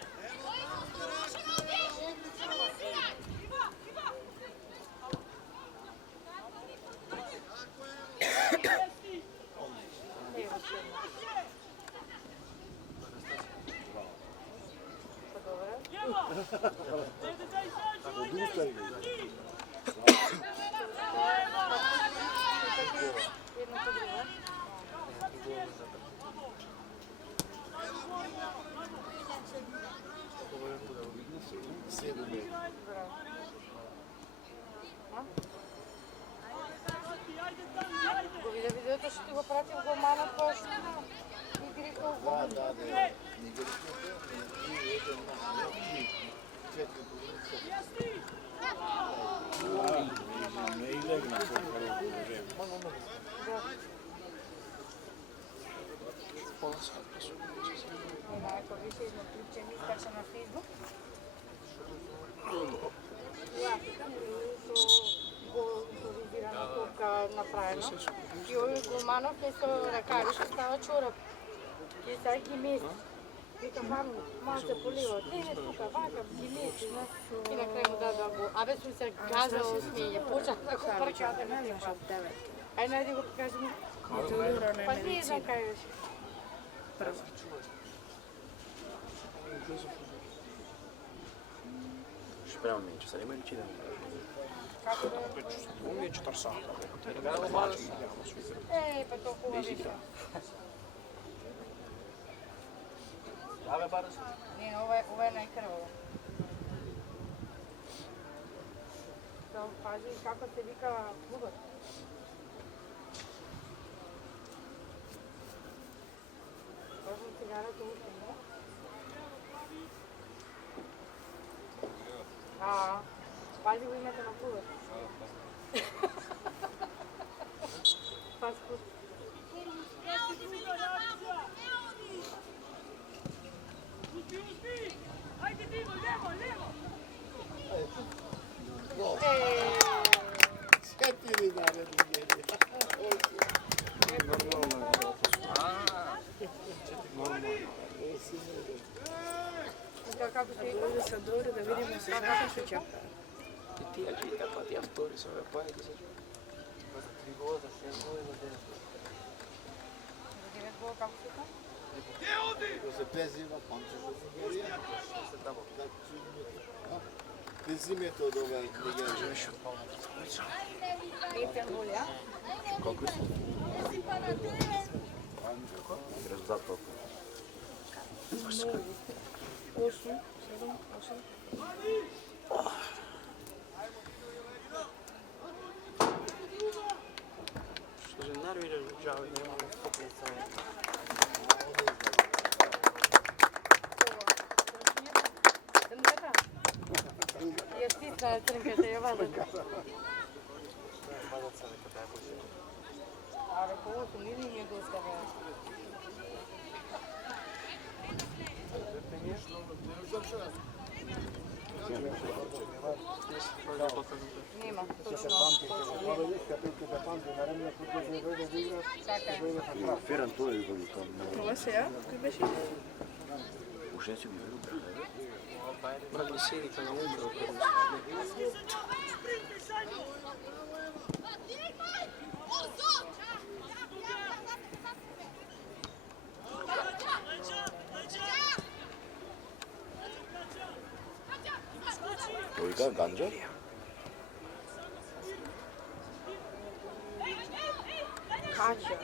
Ajde da izađe, Го видя видеото што ти го пратил голманот кој што игрите у гол. Да, не излегна со прво положение. Има некој више едно клипче ми скача на Facebook. Гол импровизирана топка направено. И овој голманов е со ракави што става чорап. И сега ги меси. Викам, мамо, малце полива, не тука, вака, ги меси, и на крај му даде гол. Абе, сум се газала од смење, почна да го прча. Ај, најди го покажи ми. Па не знам кај беше. Шпрема менче, sad imaju čini. Како да On je 4 sata. Еј, па толкова више. Не, ова е најкрвава. Само пази како се вика клубот. Пазам цигарата уште, не? Пази го името на клубот. Фаст-фуд. Ajde, Divo, levo! Četiri dane drugenje. Како се вика? Да се добре да видиме се како што ќе. I ti agita pa ti autori sono le poi che si Како се вика? To se prezima Pančeva Nigerija. Prezimето од ова Nigerija. Епен гол, ја? Колко си? Резултат колко? 8, 7, 8. Što se nervira, žao, nema potreca. Трнката? Ја стисна трнката, ја вадат. Аре, по 8 или ми е доста, бе. Нема, точно. Така е. Феран тој е го там. Ова се ја? Кој беше? Уште си го видел. Bravo, sedi kada umre. 여기가 간저? Кача.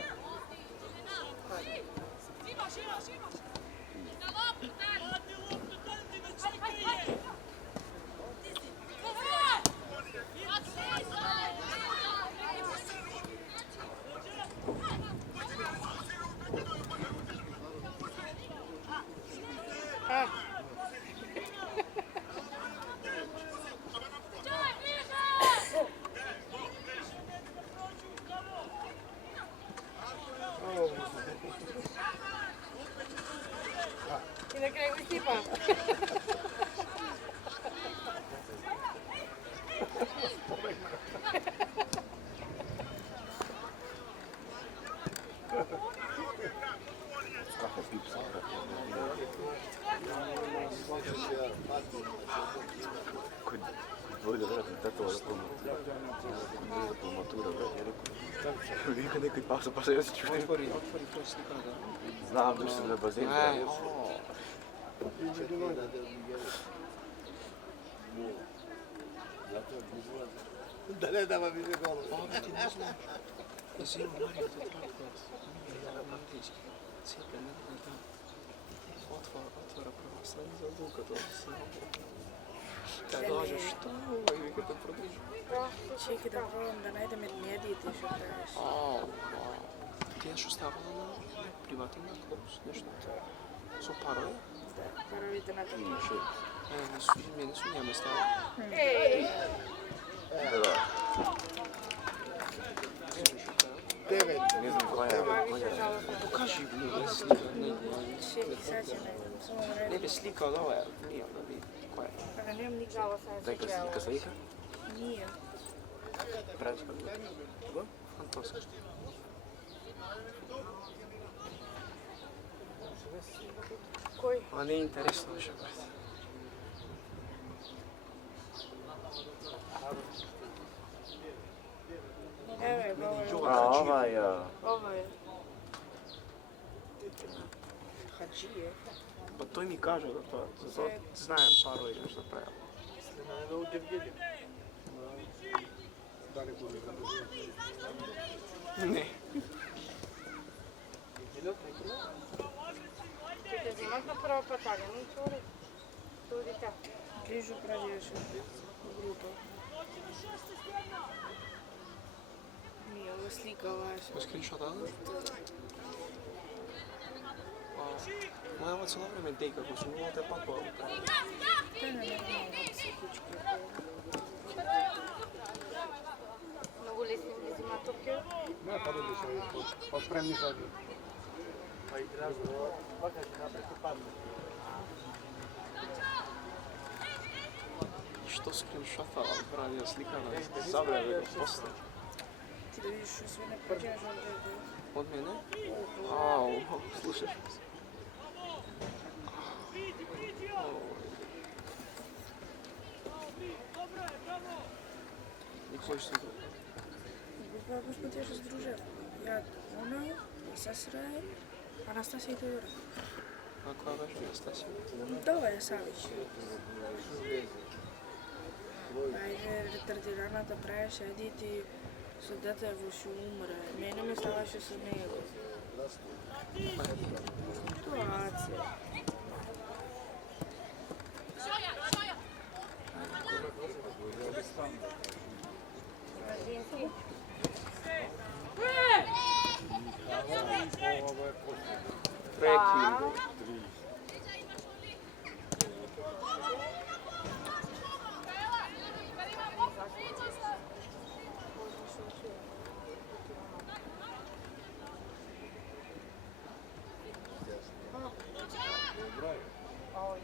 крај го сипа. Кафе пипса. Кој дојде веројатно татова да поматура. Да поматура, бе, ја рекол. Вика некој паса, ја се чудим. Отвори тој слика, да. Знам, дошли сме на базен. Да не дава ми гол. Ти не знаеш. Да си има Марија да трапува. На англиски. Цепе, не да. Отвора прва страница за луката. Тя доđe, што? И вика да продолжи. Чекай да пробам да најдем медиите што правиш. Тя што ставала на приватен клуб, нешто. Со парови? Да, паровите на тоа. Мене су няма става. Девет. Не знам која е. Покажи ми слика. Чекай, сега ќе најдем. Само Не најдем. бе слика од ова, ние да види која е. Ама немам никаква. Жало се Дај слика са ика. Ние. Прати. Фантастично. Кој? А не е интересно беше, брат. Еве, Ова е. Ова е. Хаджије. Па тој ми кажа да тоа, затоа знаем парови што правам. Дали го не Не. Ќе те земат на прва патага, не чури. Чурите. Ближу праđеше група. Ми ова слика, ова е По скриншота, да? Мојава цело време дека го сумувал те патува. не нормално сликички. Многу лесни ги земат топке. Не, па да се отпремни за ги. Што скриншота, правија слика на забраве да го постам. Ти да видиш што све не праđаш овде. Од мене? Ау, слушаш ме се. И кој што го? Група ако сме тие што се дружат. Ја, она, Сесра, Анастасија и Теодора. А која беше Анастасија? Това е Савич. Ајде, ретардираната правеше едити со дете во што умре. Мене ме ставаше со него. Ситуација. Женски. Преки.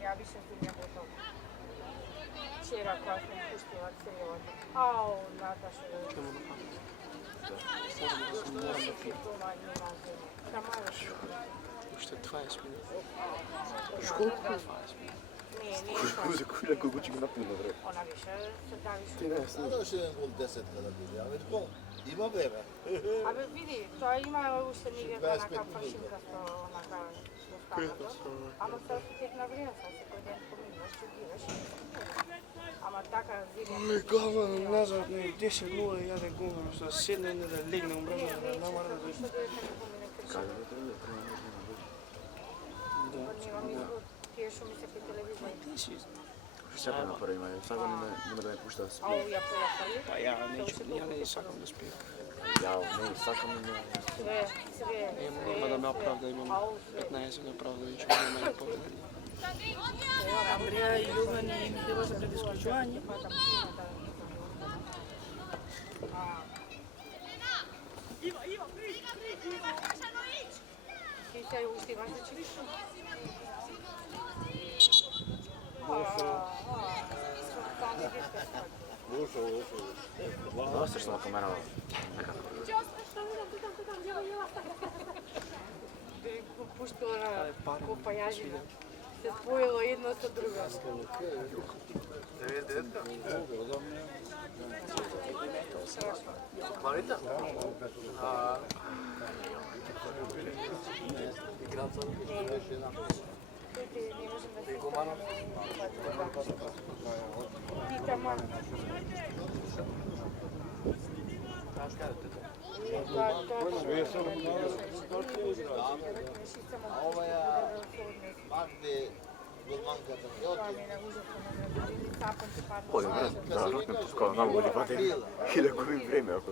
Ја више се не готов. Вчера кога сме пуштила целиот. Ау, Наташа. Чему да памет? Морам да пијам. Това нема зема. Камараш. Уште 20 минути. Школку 20 минути. Не, За која колку ќе го напуна време. Она више се давиш. Ти не знаеш. Надаш еден гол 10 када биде, а вeć гол. Има време. Абе види, тоа има уште негде 25 онака минути. фашинка со онака достанато. Ама сега се тек на време, сега секој ден поминуваш, чудиваш. Ама така види. Ме гава назад, не 10-0 јаде гол, што седне не да легне умрено, да намара да дојде. Кажа да треба да према Да. Немам избор, тие што ми се по телевизија. Ти си. Што ќе направи мај? Сега нема да ме пушта да Ау, спијам. ја појакали. Па ја не сакам да спијам. Јао, не, сакам да Све. Нема да ме оправда, имам 15 да оправда, ничего нема да победи. Андреја и Јован и Михаила за пред исклучување. Iva, priđi! Ти се уште имаш да читаш? Доста што напоменава некако. Пуштила на копа јажина. Се споило едно со друго. Марита? Magde golmanката Јоти. Оле, да ротне пускала много ли ваде и да губим време, ако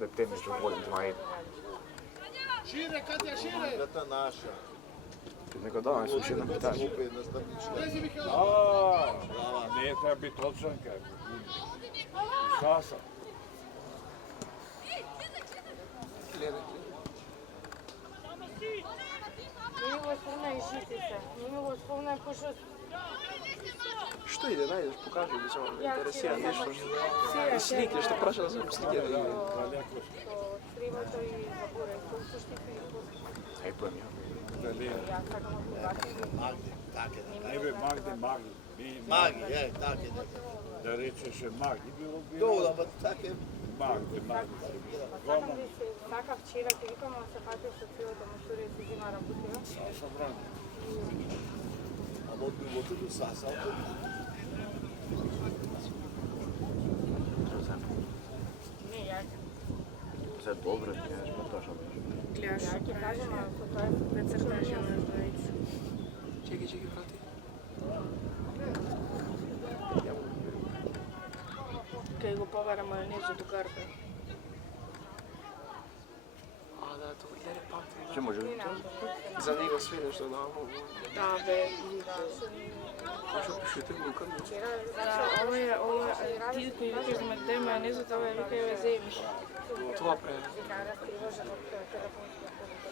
да темнеш да водим 2-1. Шире, Катја, шире! Ката наша. Нека да, не случи на питач. Опet на стамничка. Не треба бити точен кај. Шаса. Не го спомнај шите се. Не го спомнај пошто Што иде, најдеш, покажи ми само, ме интересира нешто. Слики, што праша да знам слики да иде. Сривото и забуре, колку штите и Ај поем ја. Magde, така е. Не бе, Магди. Маги, така е. Да речеше Магди, било. Добро, ама така е. Магди. Сака вчера, ќе викам, се фати со целата мушурија се зима работила. Събрано. Ама од билото до Саса, Не, ја Се добро, не сме точно. Гледаш, ќе кажем, а со тоа прецрташ ја на двојца. Чеки, брати. Кај го побара мајонезот до карта. Да, тоа гледа памти. Че може? За него све нешто да ама. Да, бе, Што пишете го кај? ова е, ти кој викаш да ме дај мајонезот, ова е вика ја земи. Тоа пре.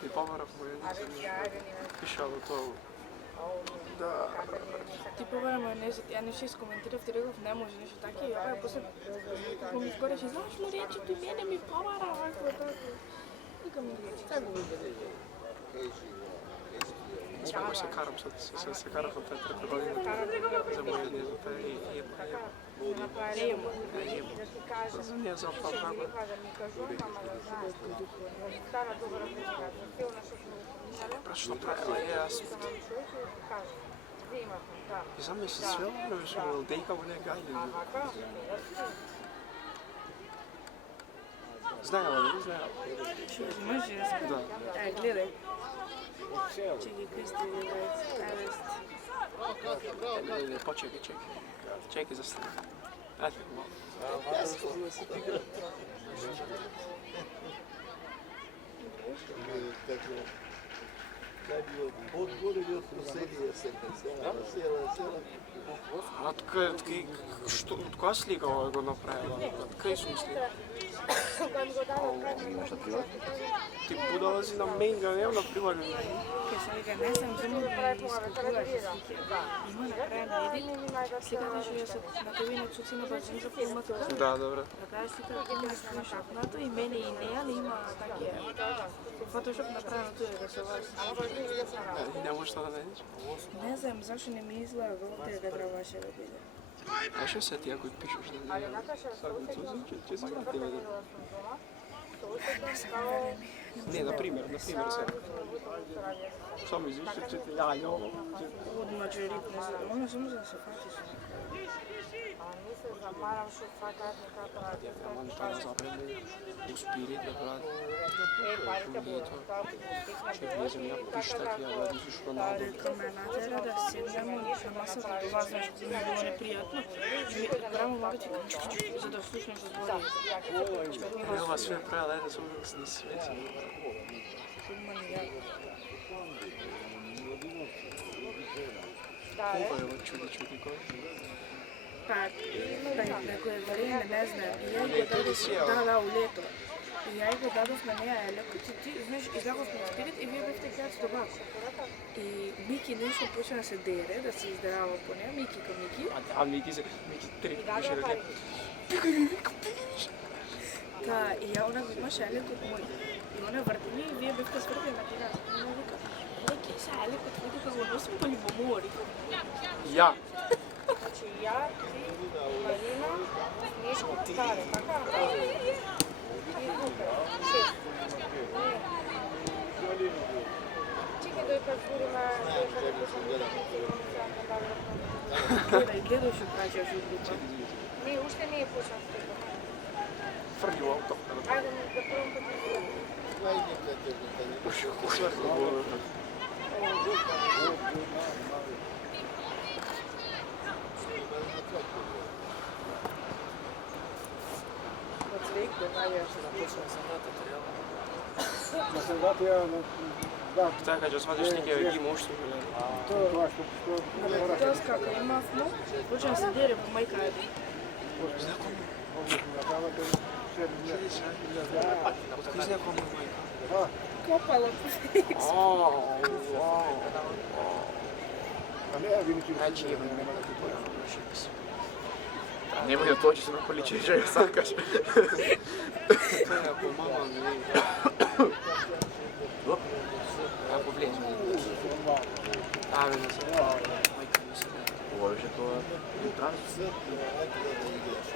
И побарав пишало тоа. Да. Ти побара мајонезот, ја нешто искоментирав, ти реков не може нешто така и ова после како ми збореше, знаеш ли речето и мене ми побара вако така. Викам ми рече, така го виделе. Сега се карам се карав од трети година за моја дезата и Направимо. Да ти кажем. за неја за папа. Да ми кажу, ама да знаеш. Стара добра причина. Силна што сме Па што правила јас? Да. И за месец све време што бил дејка во неја гајде. Знаела ли? Знаела. Што знаеш женска? Да. Ај, гледај. Чеки, Кристи, Не, почекай. Чекай за страна. Ето го. Odgovor ili od Ruselije se sela. А тука што која слика го направила? Кај сум слика? Ти будала си на менга, нема на привален. Ке се вика, не сам зема да ми искупува се слики. Има направена едик, сликата што ја се натовина цуцина па зем за поматка. Да, добре. А таа слика има скриншотнато и мене и неа, ли има такија фотошоп направено тука да се вас. Нема што да најдеш. Не знам зашто не ми изгледа овде да требаше да биде. А што се ти ако пишеш на неја? Че се врати да. Не, например сега. Што мислиш, че ти јајо? Од маџерит, не знам, оно само за да се фатиш. Ама не тоа забране, успири да брат. Ще влезем ја пиштак, ја вадиш Роналдо. Дека ме натера да седнемо на масата, това знаеш, ми било непријатно. И право морате за да слушнеш збори. Ова све правила да сум не свесен. Ова е чуди кој. Па, некој време, не знам, и ја го дадох, да, у лето. И ја го дадов на неја елекот и ти, знаеш, излеговме на спирит и вие бевте кјац добако. И Мики нешто почна да се дере, да се издерава по неја, Мики кај Мики. А Мики трети беше река. Викај ми, вика, пиш. Та, и ја она го имаше елекот мој. И она вртени и вие бевте свртени на тина. И она вика, ке са елекот, види како го носим по љубомори. Ја. Значи ја, ти, Марина, Снежко, Каре, така? И Лука, 6. Чекај дој кад збориме, Гледај што праќаш од група. Не, уште не е почнал стикот. Фрли во авто. Ајде да првом пат Од слик до најаш. На Сендатија, да, Така ќе сватиш неке ги има уште. тоа што Тоа скака имавме, почна да се дере по мајка еди. Од кој знае кој му мајка? Копала по фикс. А не, ја ги ничи. Значи има нема да ти појавам. Немој да точи се на поличи, че ја сакаш. Тоа е ако мама ми... Ако влезу. Абе, не се. Мајка ми се. Ова беше тоа транс.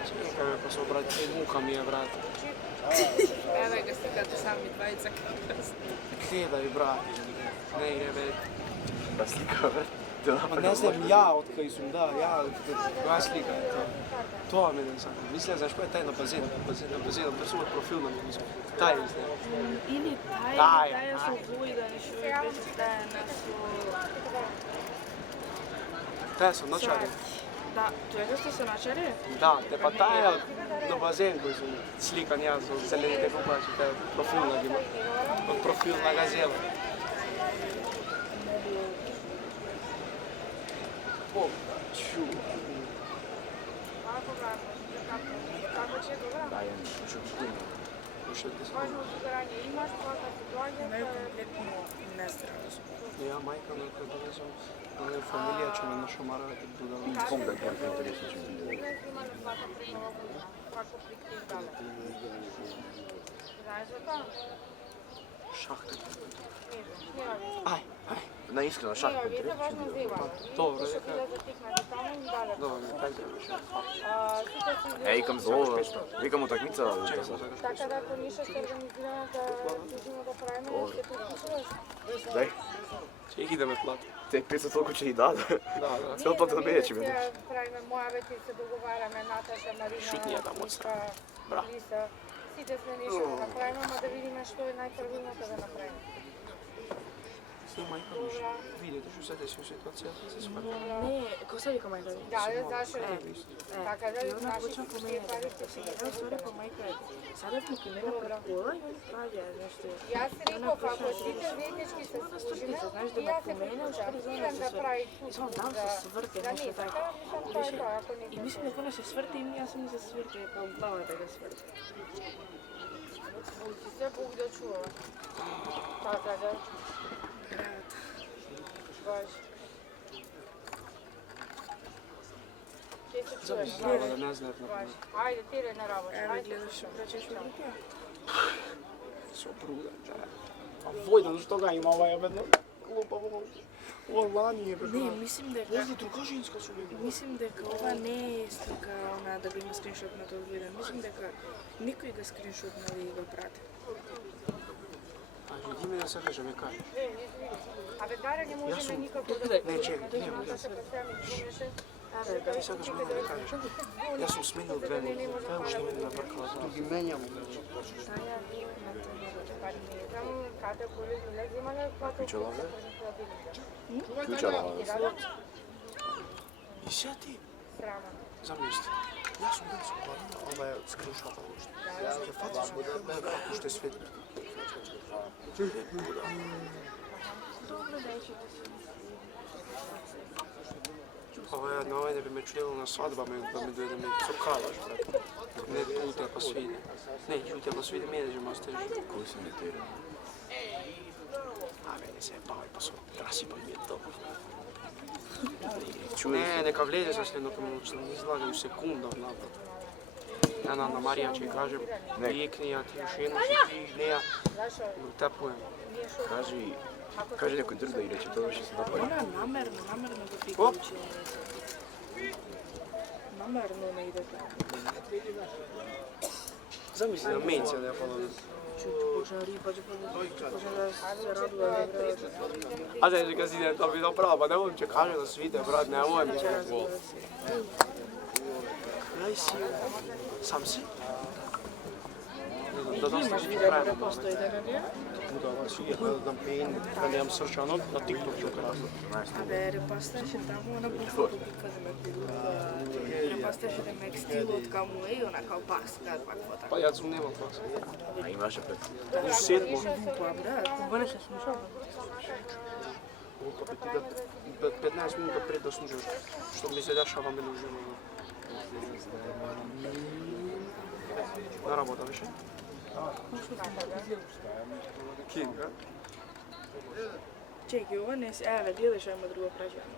Чекаме па се обрати, мука ми е брат. Еве го стикате сами двајца. Каде да ви брат? Не иде бе. Да слика, бе. Па не знам ја од кај сум, да, ја која слика е тоа. Тоа ме не сакам. Мисля, знаеш кој е тај на базенот, на базенот, тоа сум профил на ми. Тај знаеш. Или тај, Тај, тај со војда, нешто беше тајна со... Тај со начале. Да, тоа сте се начали? Да, те па тај на базен кој сум сликан јас со зелените купачи, тај профил на ги. Од профил на газела. Чу. Како че добра? Да, ја не. Уште ти сум. Важно осигурање имаш, тоа да се доаѓа, Најкомплетно нездраво сум. Ја мајка на кој долезам, на фамилија че ме нашомаравате додава. Ком да ќе е интересно че биде. има на двата примера како приктивдале. Знаеш за тоа? Шахта. Нема веќе. Ај. На искрено шак. Нема веќе, важно зема. Добро, Што дека. ти да затикнати таму и дале. Добро, така беше. Сите си Викам за ова, викам утакмица. така да ако ништо се организираме да можеме да правиме, ќе те вклучуваш. Дај, Чеки да ме плати. те 500 толку ќе и даде. Да. Цел плата да биде ќе Ние биде. правиме Мојавет и се договараме Наташа, Марина, Шутнија да му Вика, Бра. Лиса. Сите сме нешто да направиме, ама да видиме што е најправилното да направиме. Си мајка ми видите што се деси во ситуацијата се сврди. Не, кој се вика мајка? Да, зашо е. Така да И она нашите почна по мене да вика се една стори по мајка. Сада ми ки мене пред кола и они праќа нешто. Јас реков, ако сите заеднички се служиме, знаеш да и ме јас се помене, приклучам, што идем да прави И само дам се сврте, да нешто не така. само тоа е тоа, ако не И мислам дека она се сврте и јас ми се сврте по главата да сврте. Буци се Бог да чува. Така да, баш. Ќе се чуеш. Забавно да не знаат на Баш. Ајде, тире на работа. Еве Ајде, гледаш што прачеш во група. сопруга. А војдан што га има ова едно глупа во Орлани е бе. Не, мислим дека Овде друга женска со него. Мислим дека ова не е слика она да го има скриншот на тој видео. Мислим дека никој го скриншотнал и го прати. А иди ми да сакаш да ме кажеш. Абе, Даре, не можеме сум- никако да... Не, чекај, не, да се представи, помнеше. Абе, Дали сакаш да ме кажеш? Јас сум сменил две ноги. Тај уште ми да бркала. Ту ги менјам. Там каде коли не взимале, како... Клучала, бе? Клучала. И сега ти, Срама. замисли. Јас сум бил со плана, ова е скриншота уште. Ќе фати сум како уште светли. Добро да е, че Ова на овој не би ме чудило на свадба, да ми дојде ми со калаш, брат. Не јутре па свиде. Не, јутре па свиде ме да ме остежи. Кој се метира? Абе, не се бави, па со расипам ми е добро. Не, нека влезе со следното минуто, не излага у секунда од напад. Ја на Марија ќе кажем, викни ја ти уште едно ќе ти неја, го тапуjem. Кажи некој друг да и рече, тоа ќе се напади. Она намерно го приклучи. Намерно не иде така. Замисли на менце да ја фалам. Почна рипа, почна да се радува. А да ќе си тоа би направо, па немој ќе каже да свите, брат, немој ми ќе гол. Кај си? Сам си? Да доста си правим. Постои дека не? Да си да пеин, да немам срчано, на TikTok ќе красам. Абе, репасташе таму на буфото каде ме кулува. Репасташе да ме стилот каму и онака баска, вакво Па јас сум немал тоа. А имаше пред. У седмо. Па да, кога не се слушава. Па ти да 15 минути пред да слушаш, што ми се дешава мене уживо. На работа беше? Кинга. Чеки, ова не се, еве, гледай што има друго праќање.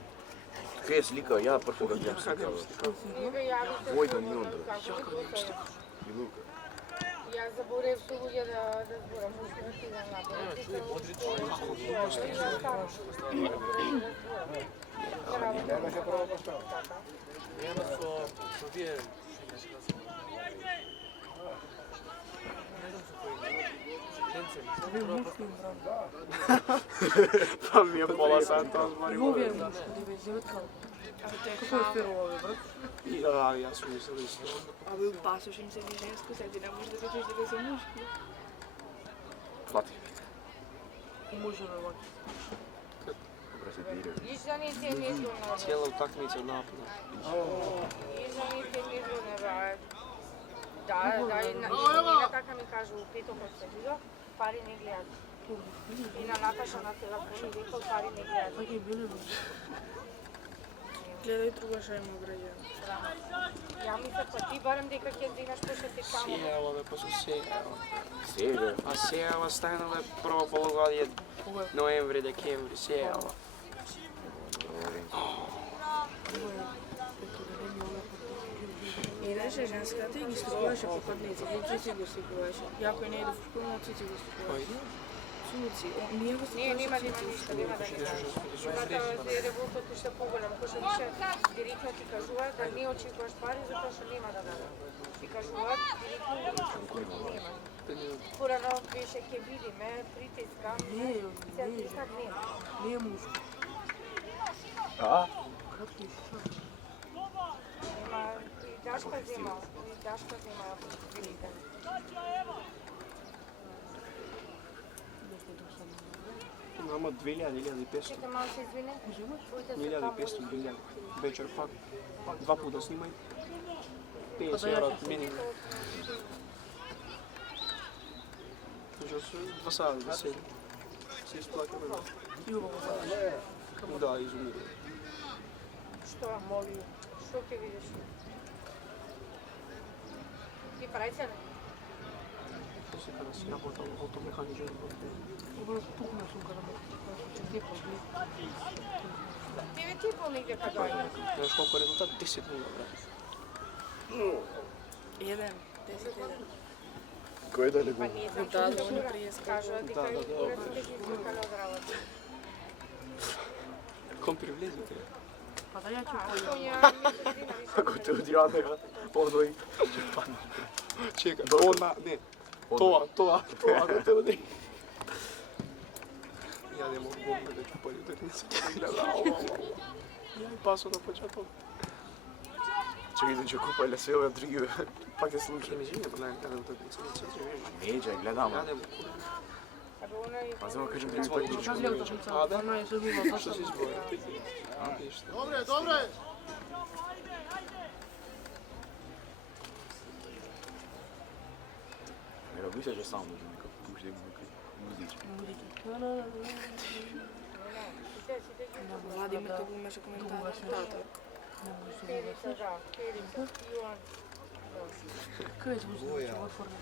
Кај е слика? Ја прво да гледам слика. Војдан и онда. И Лука. Јас заборев со луѓе да зборам, уште не стигам Па ми е пола сат тоа збори. Јовија мушко, да веќе веткал. Абе, тоа како е ферове, брат? Јас сум мислел исто. Абе, пасош им се ми женско, сега ти не можеш да кажеш дека се мушки. Плати. Може да ваки. Добре се дире. Ижданите низу не. Цела утакмица напад. Ижданите низу не бе. Да, и на така ми кажу, пето кога се видо, пари не гледат. И на Наташа на телефон и викал, пари не гледат. Пак е биле гледај друга што има граѓани. Ја мислам, па ти барем дека ќе дигнеш пошто ти камо. Сејава бе, па со сејава. Сега. А сејава стајна бе прво полугодие, ноември, декември, сејава. Идеше женската и ги стикуваше по кладници, цици го стикуваше. Јако и не иде в школа, цици го стикуваше. Суци, ние го Не, нема стикуваше да има цици. ништо, нема да има. Имата револтот уште поголем, кој што више директно ти кажуваат да не очекуваш пари затоа што нема да дадат. Ти кажуваат директно нема. Порано беше ќе видиме, притискам, сега тискат нема. Не е мушко. А? Кратко и шо? Нема, и Дашка зема, видите. Ама 2000-1500. Чекай малку се извини. 1500-2000. Вечер пак. Два пута снимај. 50 евро минимум. Значи, 2 сати да седи. Се изплакаме. Да, изумирам. Што? Што ќе видиш? Ти прајцеле? Сега да си работам автомеханичар. Образ пукна сум када ме типа. Тебе типо негде кај дојде. Знаеш колко е резултат? 10-0, брат. 1, 10-1. Кој да ли го? Па ние знам Да, што да, ќе не урат. приеска. Кажува дека Да, и да, да. ураците ги измукале од работа. Компри влезете. Па да ја ќе Што појам. ја месец дена више Ако те одира дека одој. Чека, она, не. Тоа, ако те одри. Ја не мога да чупали уtakmicu. Ја и пасо на почеток. Чекај да ќе купале се овие други. Пак е случај. Ми извини, па најде уtakmicu. Не, че гледам. Ја не мога. Абе, она и... Па само кажем преди тоа. Кажи ја утакмица, она е се бива Што се избори? Добре. Не мислам че само може некој пушти музички. На Владимир тоа го имаше коментар. Тато. Перица, да, Перица, Иван. Кај е звучно, Боја. ќе го отворим.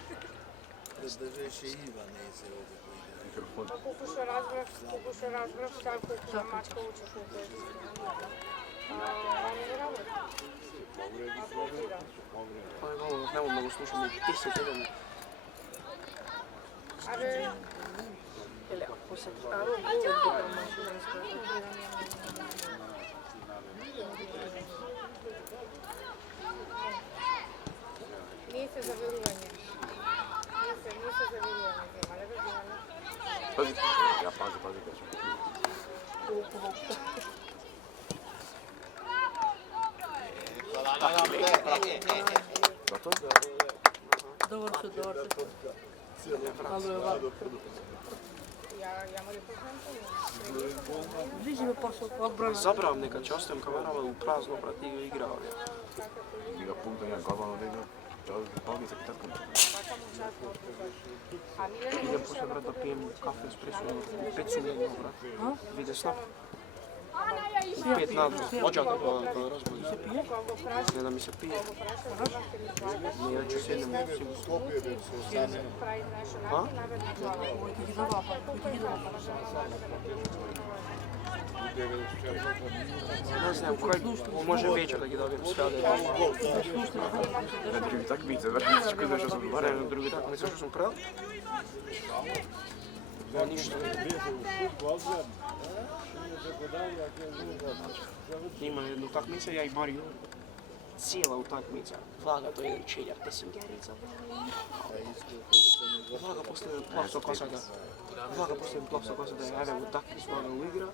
Да држеше Иван, не се овде кој Микрофон. Колку што разбрав, сам колку на мачка учеш у Белгија. Не работи. Аплодира. Па е голо, нема да го слушаме 10 еден. Абе, Еле, ако се старо, го машинска. не се заверување. Не се заверување, зема, не разбираме. Пази, ја пази, кога ќе Готово? Добар се, добар се. Ало е вака. Ја му ли познам Вижи ме пасо, одбрана. Забрав нека ќе оставим камерава у празно, брат, и го играва. Ми го пункта ја главано да игра. Ја да палми за китаткам. Идем после, брат, да пием кафе еспресо у 5 сумјено, брат. Виде снап. У 5 надвор. Оđa да разбуди. Не да ми се пие. Не, ја ќе седнем у сигурно. Скопје бе со саме. А? Кој ти ги дава, кој ти ги дава. Не знам, кој може вечер да ги добием свјаде. На други такмице, брат, кој знаш што сум Баре на други такмице што сум правил. Да, ништо. Има едно такмица, ја и Марио. Цела утакмица. Влага тој еден челјак, те сингерица. Влага после плав со косата. Влага после плав со косата, еве го такмица, влага у игра.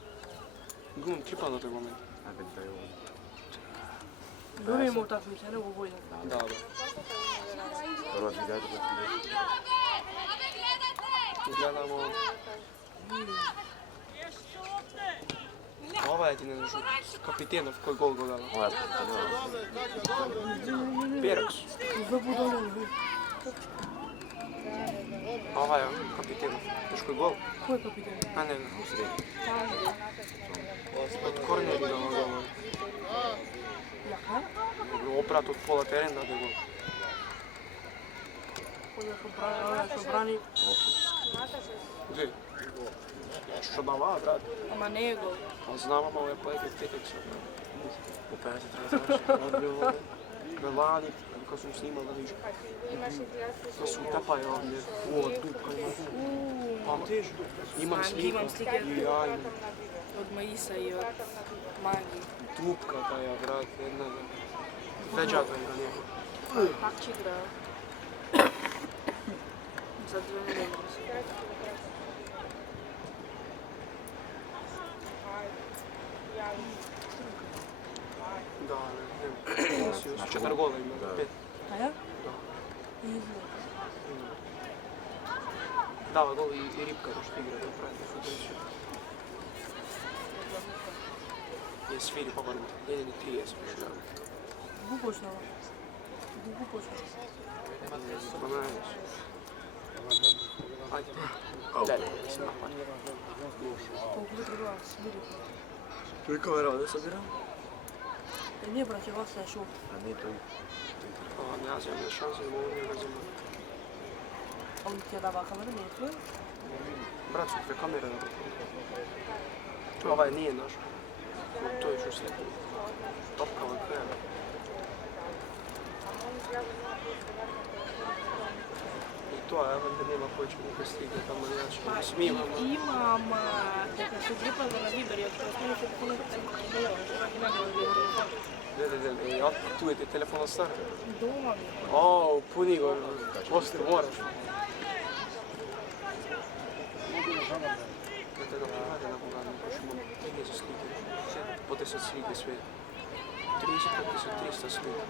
Гум трипа на тој момент. Абе, да ја Добре има утакмица, не го војдам. Да, да. прва видеото кој ти Гледамо. Ова е ти не знаеш капитенов кој гол го дава. Ова Перекс. Забудален. Ова е капитенов. Знаеш кој гол? Кој капитан? А не, од корнери дава гол. Јака? Опрат од пола терен даде гол. Кој што брани? Две. Што дава, брат? Ама не е гол. Па знам, ама овој поет е Петекс. По 50 треба да заврши. Одбил Мелани, кога сум снимал да вижу. Тоа сум тапаја овде. Ова дупка има. Памтиш? Имам слика. Имам слика. И ја имам. Од Маиса и од Маги. Дупка таја, брат, една. Веđата има него. Пак ќе игра. За 2 недели. Да, не. 4 гола има, 5. А ја? Да. Изле. Дава гол и Рипка што игра да прави футболист. Е свири побарно. 1:30 беше. Гу почнава. Гу почнава. 12. Ајде. Дај, се напади. Колку ви треба? Бири. Тој камера да собирам? Не, брат, ќе вас се шо. А не тој. Ова не аз имам шанса, но не го земам. Он ќе дава камера, не е твој? Брат, со две камера да ова не е наш. Тој што се топка во крај. И тоа е, да нема кој ќе го стигне таму јаче. Смима, Имам дека се групава на Вибер, ја што останете телефонот не, ја туете телефонот стар. дома. О, пуни го, после мораш. Дете да помаде на кога не почнемо 30 слики, по 10 слики све. 30, 50, 300 слики.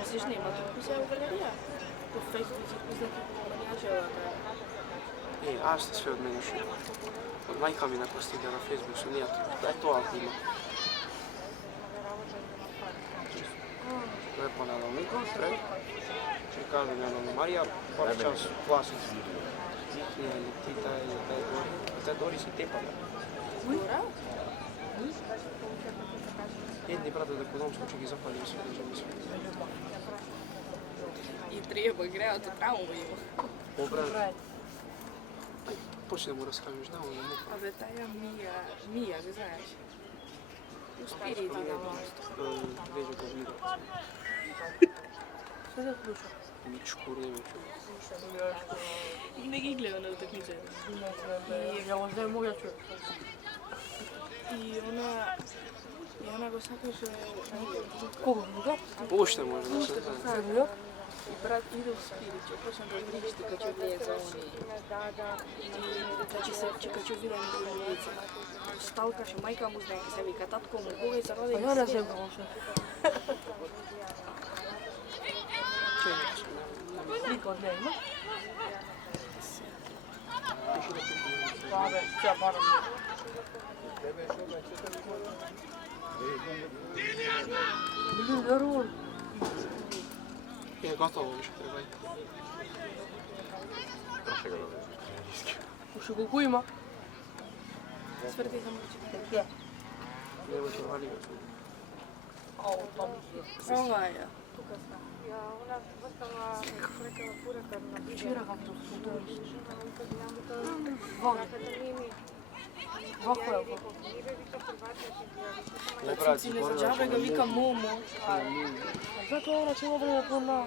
Мислиш нема толку се во галерија? По Facebook се познати по манјачева таа. Аз сте све од мене шо. Од мајка ми некој стига на Facebook со неја. Дај тоа ако има. Лепо надолник, пред. Ще кажа на Марија, пар час класец. Викија или ти тај Дори си тепа. Дора? Едни брате да економско ќе ги запалим све да ми све. И треба греато траuma има. Обрат. Почне да му разкажеш, да, он му. Абе, тая Мија, го знаеш? Спирит на мост. Веќе го видов. Што се слуша? Ничко не ме чува. Не ги гледа на утакмицата. Ја го знам моја чуја. И она го сакаше Кого друга? Уште може да се знае. Србија? и брат иде у Спирит, ќе почна да вришти кога ќе влезе они. Значи се кога ќе видам на улица. Сталкаше мајка му знае, се вика татко му, кога се роди. Па ја не знам како се. Слика од неја има? Бабе, ќе барам. Билин даруван. Е, готово више треба. Уште колку има? Сврти само Ја. Нема ќе вали. Ау, таму. ова е. Ја, она востала некаква порака на вчера како Вако е. Не брат, Си не за џабе го вика Момо. Зато она ќе обреме по на.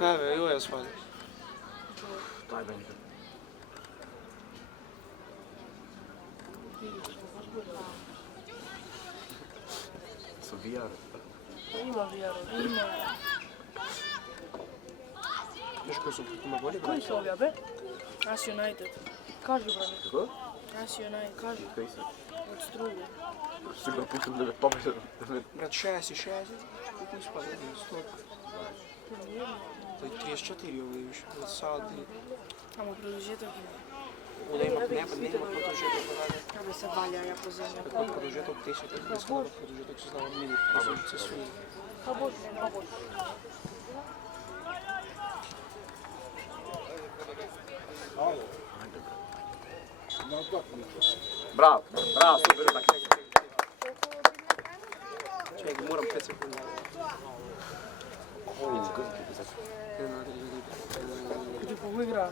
Еве, јо ја свали. Тај бенџа. Со VR. Има вјаро. Има. Знаеш кој сум има боли? Кои се овие бе? Аз Юнайтед. Кажи брате. Како? Аз Юнайтед. Кажи. Кој се? Од Струга. Си го пуштам да ме победа. Брат, 60. Колку испада? 100. Тој 34 овде више. Од саат и... Ама продолжеток има. Ода има нема продолжеток одаде. Абе се валја ја по земја. Како продолжеток 10, не знам продолжеток се знава минут. Се суи. Абот, абот. Браво, браво, супер, така. Чекай, морам 5 секунди. О, како ти писаш? Една, три, Ќе поигра.